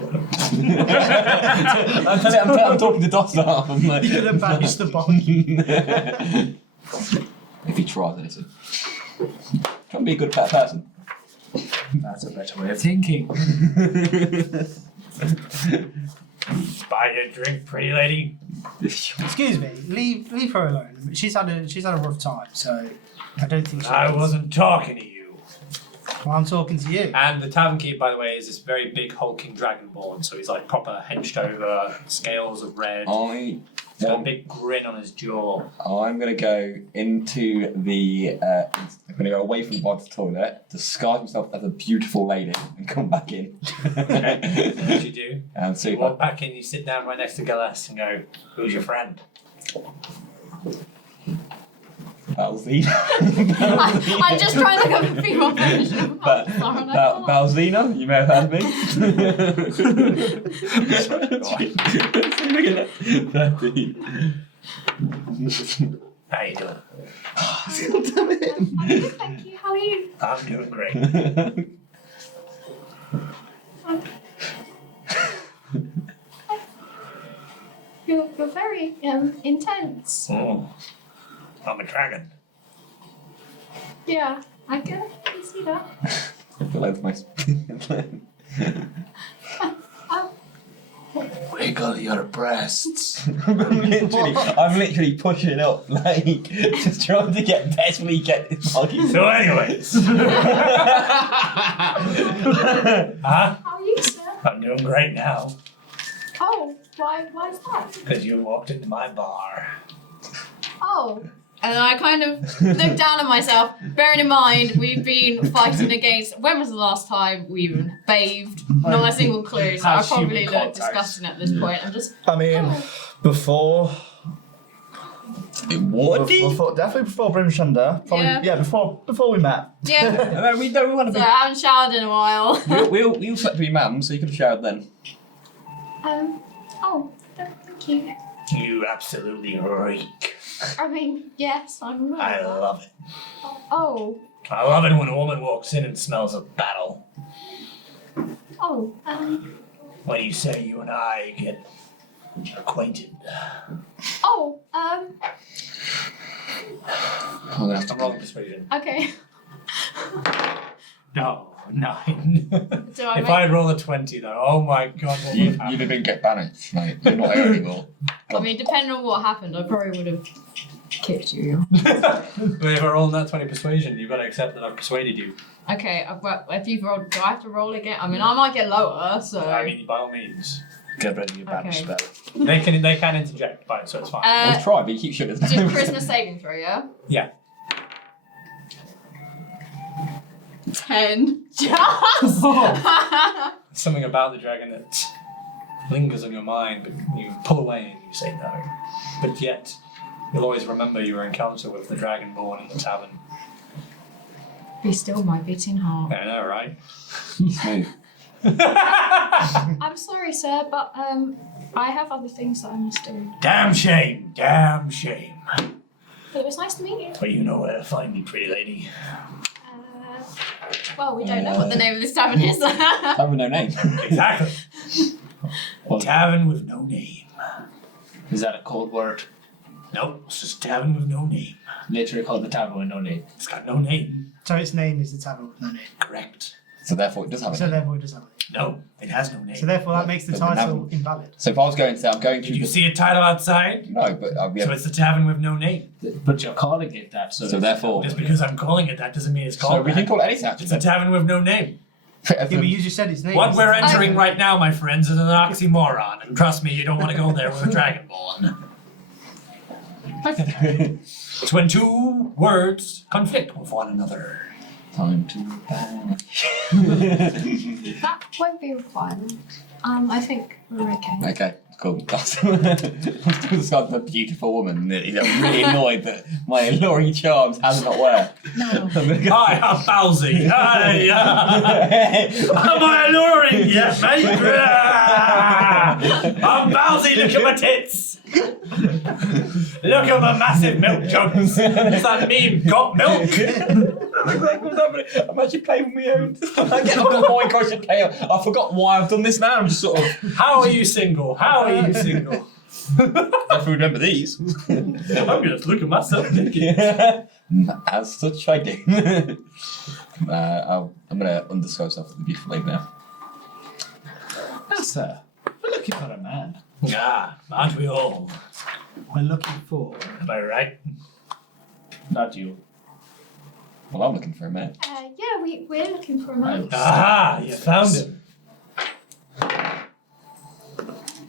I'm talking to Dosdarth. I'm like, You're gonna banish the bond. if he tries anything. Try and be a good person. That's a better way of thinking. Buy you a drink, pretty lady. Excuse me, leave her alone. She's had a rough time, so I don't think she. I wasn't talking to you. Well, I'm talking to you. And the tavern keep, by the way, is this very big hulking dragonborn, so he's like proper hunched over, scales of red. I He's got a want, big grin on his jaw. I'm going to go into the. I'm going to go away from the bar to the toilet, disguise myself as a beautiful lady, and come back in. Okay, what you do? And see You if walk back in, you sit down right next to Gelest and go, "Who's your friend?" Balthazar. I'm just trying to look up a female version of Balthazar and Lotta. Balthazar, you may have heard of me. How you doing? I'm good, thank you. How are you? I'm doing great. You're very intense. Oh, I'm a dragon. Yeah, I can see that. I feel like my. Wiggle your breasts. I'm literally pushing it up, like just trying to get desperately get this fucking. So, anyways, huh? How are you, sir? I'm doing great now Oh, why is that? because you walked into my bar. Oh, And then I kind of look down at myself, bearing in mind we've been fighting against. When was the last time we even bathed? Not a single clue. So I Has probably human look contact. disgusting at this point. I'm just. I mean, before, What? definitely before Brimshanda. Probably, Yeah. before we met. Yeah. We want to So be. I haven't showered in a while. We'll set to be man, so you could have showered then. Oh, thank you. You absolutely reek. I mean, yes, I'm not. I love it. Oh, I love it when a woman walks in and smells of battle. oh, When you say you and I get acquainted. oh, I'm gonna have to I'm rolling persuasion. okay. No, 9. Do I If make... I roll a 20 though, oh my god, what would You happen? didn't get banished, mate. You're not here anymore. I mean, depending on what happened, I probably would have kicked you. But if I roll that 20 persuasion, you've got to accept that I've persuaded you. Okay, if you've rolled, do I have to roll again? I mean, I might get lower, so. I mean, by all means. Get rid of your banish Okay. spell. They can interject, but so it's fine. I'll try, but you keep shooting us Just down. charisma saving throw, yeah? Yeah. 10. Just! Something about the dragon that lingers on your mind, but you pull away and you say no. But yet, you'll always remember your encounter with the dragonborn in the tavern. Be still my beating heart. I know, right? Smooth. I'm sorry, sir, but I have other things that I must do. Damn shame, damn shame. But it was nice to meet you. But you know where to find me, pretty lady. Well, we don't know what the name of this tavern is. Have no name. Exactly. Tavern with no name. Is that a code word? Nope, it's just tavern with no name. Literally called the tavern with no name. It's got no name. So its name is the tavern with no name. Correct. So therefore it does have a So name. therefore it does have a name. No, it has no name. So therefore that makes the But we title haven't- invalid. So if I was going to say, I'm going to... Did you see a title outside? No, but I'll be So able... it's the tavern with no name. But you're calling it that, so, So therefore... Just because I'm calling it that doesn't mean it's So called we that. can call it anything It's actually. a tavern with no name. Yeah, but you just said its name. What we're entering Okay. right now, my friends, is an oxymoron. And trust me, you don't want to go there with a dragonborn. It's when two words conflict with one another. Time to banish. That won't be required. I think we're okay. Okay, cool. I'm still described as a beautiful woman. I'm really annoyed that my alluring charms has not worked. No. Hi, I'm Balzy. Hi, am I alluring yet, mate? I'm Balzy, look at my tits. Look at my massive milk jugs. It's that meme, got milk. I'm actually playing with my own. I've got more question to play. I forgot why I've done this now. I'm just sort of. How are you single? How are you single? If we remember these. I'm gonna look at myself naked. As such, I do. I'm gonna undisclose myself with the beautiful lady now. Well, sir, we're looking for a man. Ah, aren't we all? We're looking for. Am I right? Not you. Well, I'm looking for a man. Yeah, we're looking for a man. Aha, you found him.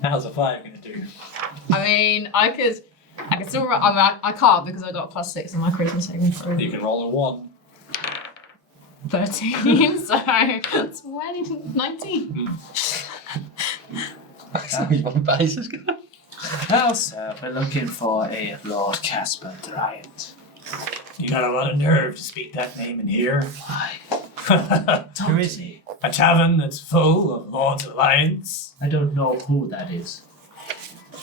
How's a 5 gonna do? I mean, I could still. I can't because I got a +6 on my charisma saving throw. You can roll a 1. 13, so 19. Well, sir, we're looking for a Lord Casper Bryant. You got a lot of nerve to speak that name in here. Why? Who is he? A tavern that's full of Lords of Alliance. I don't know who that is.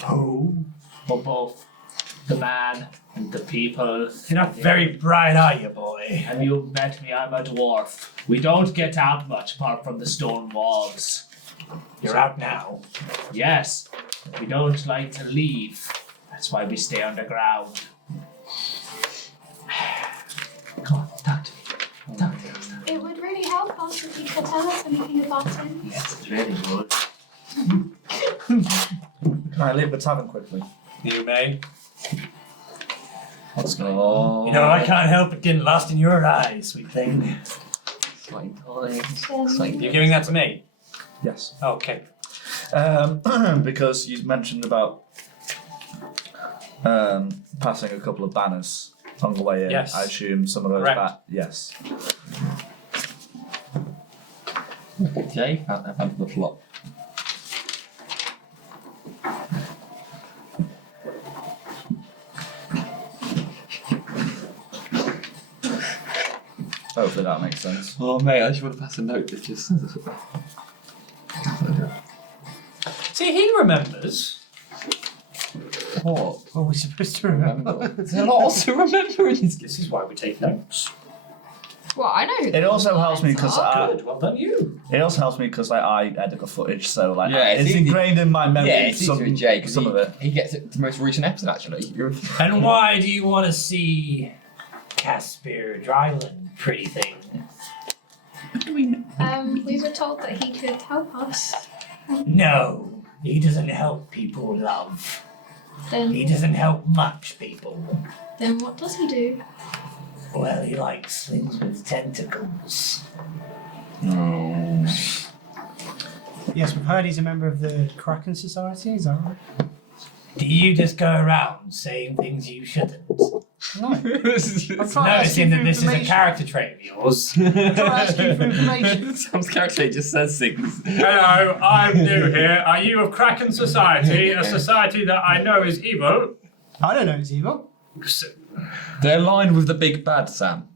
Who? For both the man and the people. You're not very bright, are you, boy? Have you met me? I'm a dwarf. We don't get out much apart from the stone walls. You're out now. Yes, we don't like to leave. That's why we stay underground. Come on, talk to me. Talk to me. It would really help us if you could tell us anything about him. Yes, it's really good. Can I leave the tavern quickly? You may. Let's go. You know, I can't help but getting lost in your eyes, sweet thing. You're giving that to me? Yes. Okay. Because you mentioned about passing a couple of banners on the way in. Yes. I assume some of those Correct. back. Yes. Jay, I've had the plot. Hopefully that makes sense. Oh mate, I just want to pass a note that just says it. See, he remembers. What? What are we supposed to remember? There's a lot to remember in this. This is why we take notes. Well, I know who It also helps me because Good, well done you. it also helps me because like I edit the footage, so like Yeah, it's it's easy. ingrained in my memory. Yeah, it's easier with Jay because some of it. he gets it the most recent episode actually. And why do you want to see Caspar Dryland, pretty thing? we were told that he could help us. No, he doesn't help people love. He Then, doesn't help much people. then what does he do? Well, he likes things with tentacles. Yes, we've heard he's a member of the Kraken Society, is that right? Do you just go around saying things you shouldn't? No. I'm trying to ask you Noticing for that this is a information. character trait of yours. I'm trying to ask you for information. Sam's character just says things. Hello, I'm new here. Are you of Kraken Society? A society that I know is evil? I don't know it's evil. They're aligned with the big bad, Sam.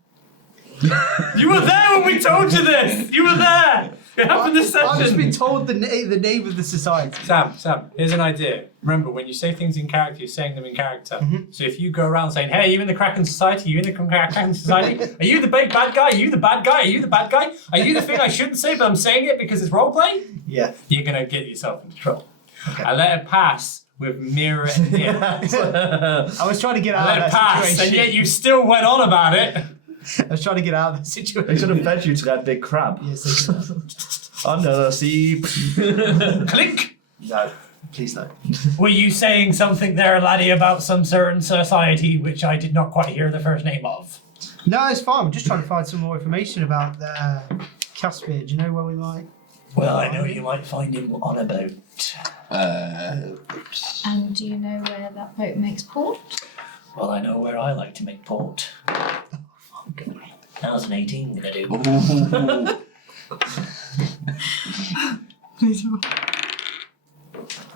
You were there when we told you this! You were there! It happened this I've just been session! told the name of the society. Sam, here's an idea. Remember, when you say things in character, you're saying them in character. So if you go around saying, hey, are you in the Kraken Society? Are you in the Kraken Society? Are you the big bad guy? Are you the bad guy? Are you the bad guy? Are you the thing I shouldn't say, but I'm saying it because it's roleplay? Yeah. You're going to get yourself into trouble. Okay. I let it pass with mirror and I was trying to get I out let of it that pass, situation. and yet you still went on about it. I was trying to get out of that They situation. should have fed you to that big crab. Yes, they did. Under the sea. Clink! No, please no. Were you saying something there, laddie, about some certain society which I did not quite hear the first name of? No, it's fine. I'm just trying to find some more information about Caspar. Do you know where we might? Well, I know you might find him on a boat. And do you know where that boat makes port? Well, I know where I like to make port. How's an 18 gonna do?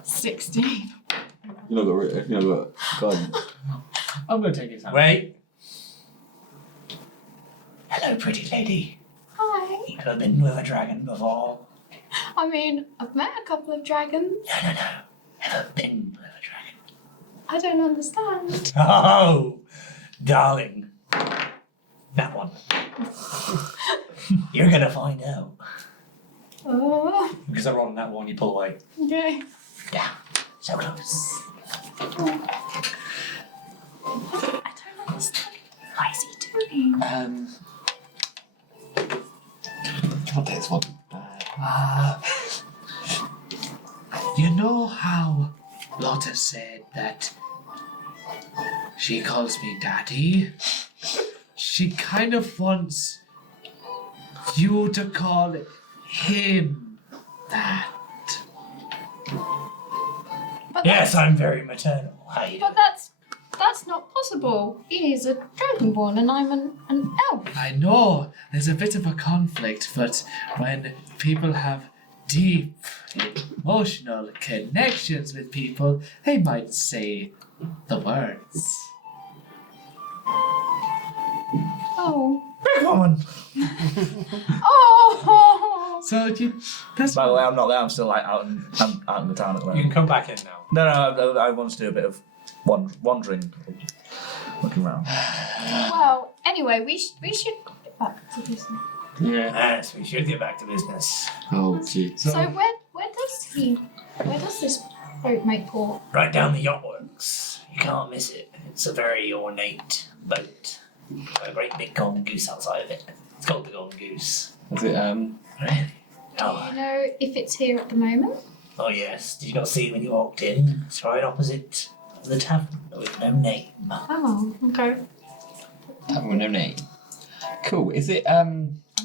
16. You know, guidance. I'm going to take his hand. Wait. Hello, pretty lady. Hi. Ever been with a dragon before? I mean, I've met a couple of dragons. No. Ever been with a dragon? I don't understand. Oh, darling. That one. You're gonna find out. Oh, Because I rolled on that one, you pull away. okay. Yeah, so close. I don't understand. What is he doing? God, this one. You know how Lotta said that she calls me daddy? She kind of wants you to call him that. But Yes, I'm very maternal. How you But doing? that's not possible. He's a dragonborn and I'm an elf. I know there's a bit of a conflict, but when people have deep emotional connections with people, they might say the words. Oh. Big woman. Oh. So that's By the way, I'm not there. I'm still like out in the town at the You can moment. come back in now. No, I want to do a bit of wandering, looking around. Well, anyway, we should get back to this. Yes, we should get back to business. Oh, gee. So where does this boat make port? Right down the yacht works. You can't miss it. It's a very ornate boat. Got a great big golden goose outside of it. It's called the golden goose. Is it, Really? Do you know if it's here at the moment? Oh yes. Did you not see it when you walked in? It's right opposite the tavern with no name. Oh, okay. Tavern with no name. Cool. Is it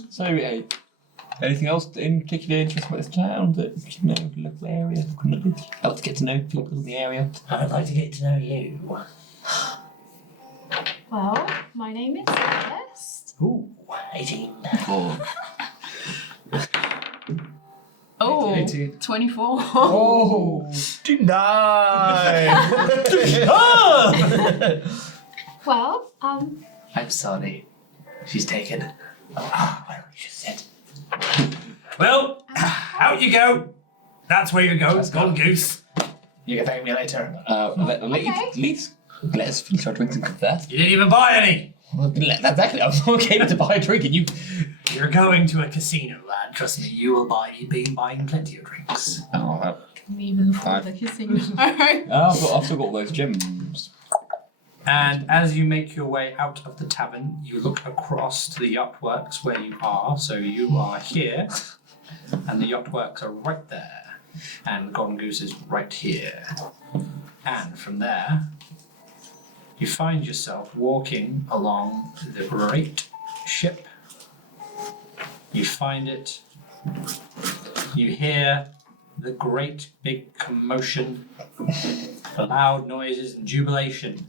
so anything else in particular interesting about this town that you should know the local area? Help to get to know people in the area. I'd like to get to know you. Well, my name is Gelest. Ooh, 18. Oh, 18. 24. Oh! Denied! Well, I'm sorry. She's taken. Why don't you just sit? Well, out you go. That's where you go. Let's go. Gone goose. You can thank me later. Let's finish our drinks and confess. You didn't even buy any. Well, that's actually, I was okay to buy a drink and you... You're going to a casino, lad. Trust me, you will be buying plenty of drinks. Oh, even before the casino. I've still got all those gems. And as you make your way out of the tavern, you look across to the yacht works where you are. So you are here, and the yacht works are right there, and Golden Goose is right here. And from there, you find yourself walking along the great ship. You find it, you hear the great big commotion, loud noises and jubilation.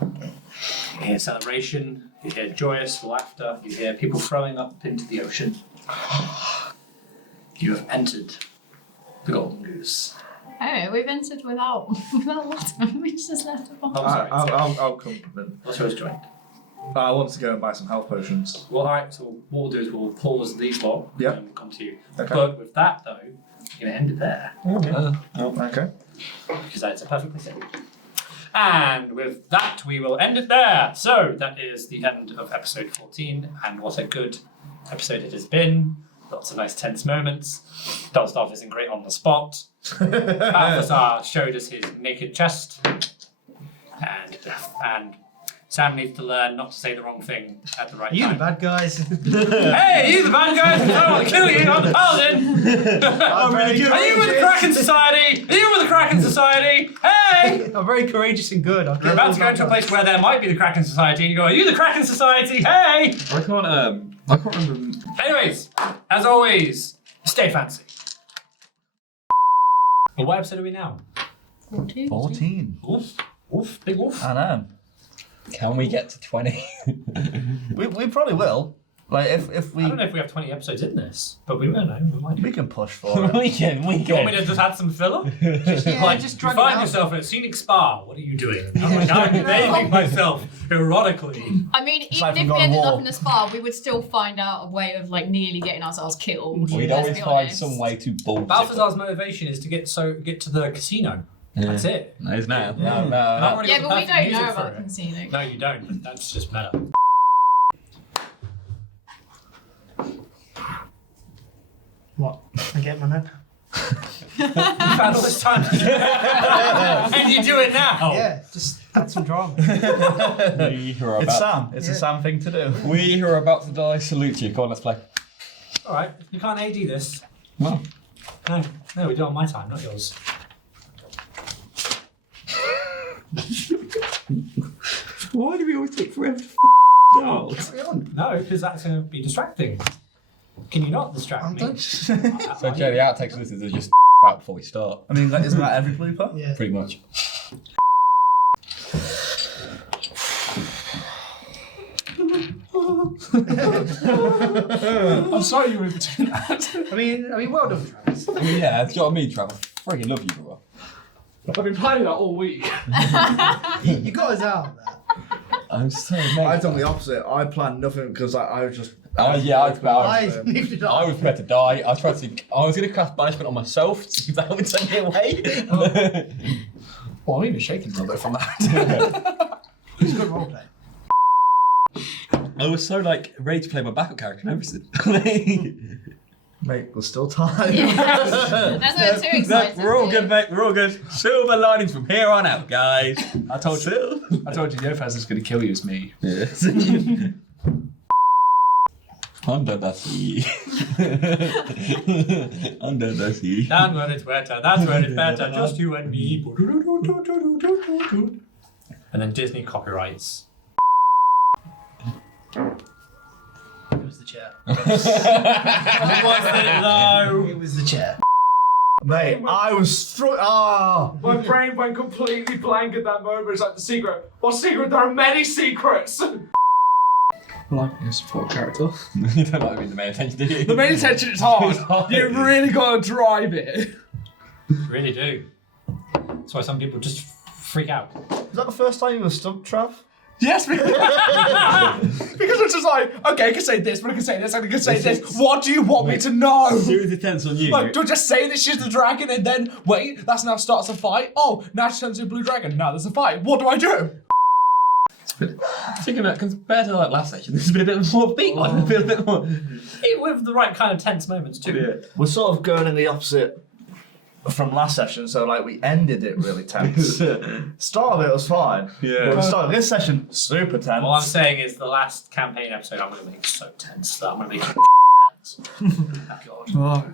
You hear celebration, you hear joyous laughter, you hear people throwing up into the ocean. You have entered the Golden Goose. Oh, we've entered without water. We just left it behind. Oh, sorry. I'll compliment. What's yours joined? I want to go and buy some health potions. Well, alright, so what we'll do is we'll pause these lot Yep. and we'll come to you. Okay. But with that though, you're going to end it there. Okay. Because that is a perfect place to end it. And with that, we will end it there. So that is the end of episode 14, and what a good episode it has been. Lots of nice tense moments. Dosdarth isn't great on the spot. Balthazar showed us his naked chest. And Sam needs to learn not to say the wrong thing at the right You the time. bad guys. Hey, you the bad guys! I want to kill you! I'm the paladin! Are you with the Kraken Society? Are you with the Kraken Society? Hey! I'm very courageous and good. You're about to go to a place where there might be the Kraken Society, and you go, are you the Kraken Society? Hey! I can't remember. Anyways, as always, stay fancy. And what episode are we now? 14. 14. Oof. Oof. Big oof. I know. Can we get to 20? We probably will. Like if we I don't know if we have 20 episodes in this, but we don't know. We might. we can push for it. we can. You want me to just add some filler? just you drag it find out. yourself in a scenic spa. What are you doing? I'm like, I'm bathing myself erotically. I mean, like even we've if got we a ended war. up in a spa, we would still find out a way of like nearly getting ourselves killed. We'd let's always be find honest. some way to bullshit. Balthazar's motivation is to get to the casino. That's it. No, it's now. No, And I've no. already Yeah, got but we the perfect don't know music for about it. casino. No, you don't. But that's just meta. What? I get my name? You found all this time to do it. And you do it now. Yeah, just add some drama. We who are It's about, Sam. It's a Sam thing to do. we who are about to die salute you. Go on, let's play. Alright, you can't AD this. No. No, we do it on my time, not yours. Why do we always take forever to start? Carry on. No, because that's going to be distracting. Can you not distract me? So, Joe, the outtakes of this is just out before we start. I mean, isn't that every blooper? Yeah. Pretty much. I'm sorry you were in between that. I mean, well done, Travis. Yeah, that's what I mean, Travis. I freaking love you, brother. I've been planning that all week. You got us out of that. I'm so I done the opposite. I planned nothing because I was just. Oh yeah, I Neither I was prepared to die. I was going to cast banishment on myself to see if that would send me away. Well, I'm even shaking a little bit from that. It's good roleplay. I was so ready to play my backup character and everything. Mate, there's still time. That's not too exciting. We're all good, mate. We're all good. Silver linings from here on out, guys. I told you Yofaz is going to kill you as me. Yes. Under the sea. Under the sea. Down where it's wetter, that's where it's better, just you and me. And then Disney copyrights. It was the chair. Was it though? It was the chair. Mate, I was struck. My brain went completely blank at that moment. It's like the secret. What secret? There are many secrets. I like being a support character. You don't like being the main attention, do you? The main attention is hard. You really gotta drive it. Really do. That's why some people just freak out. Is that the first time you were stumped, Trav? Yes, because it's just like, okay, I can say this, but I can say this, and I can say this. What do you want me to know? Serious attempts on you. Like, do I just say that she's the dragon and then wait? That's now starts a fight. Oh, now she turns into a blue dragon. Now there's a fight. What do I do? Thinking that compared to like last session, this has been a bit more beat one. A bit more. With the right kind of tense moments too. Yeah. We're sort of going in the opposite from last session, so like we ended it really tense. Start of it was fine. Yeah. But the start of this session, super tense. All I'm saying is the last campaign episode I'm going to make so tense that I'm going to make it tense. Oh, God. Oh,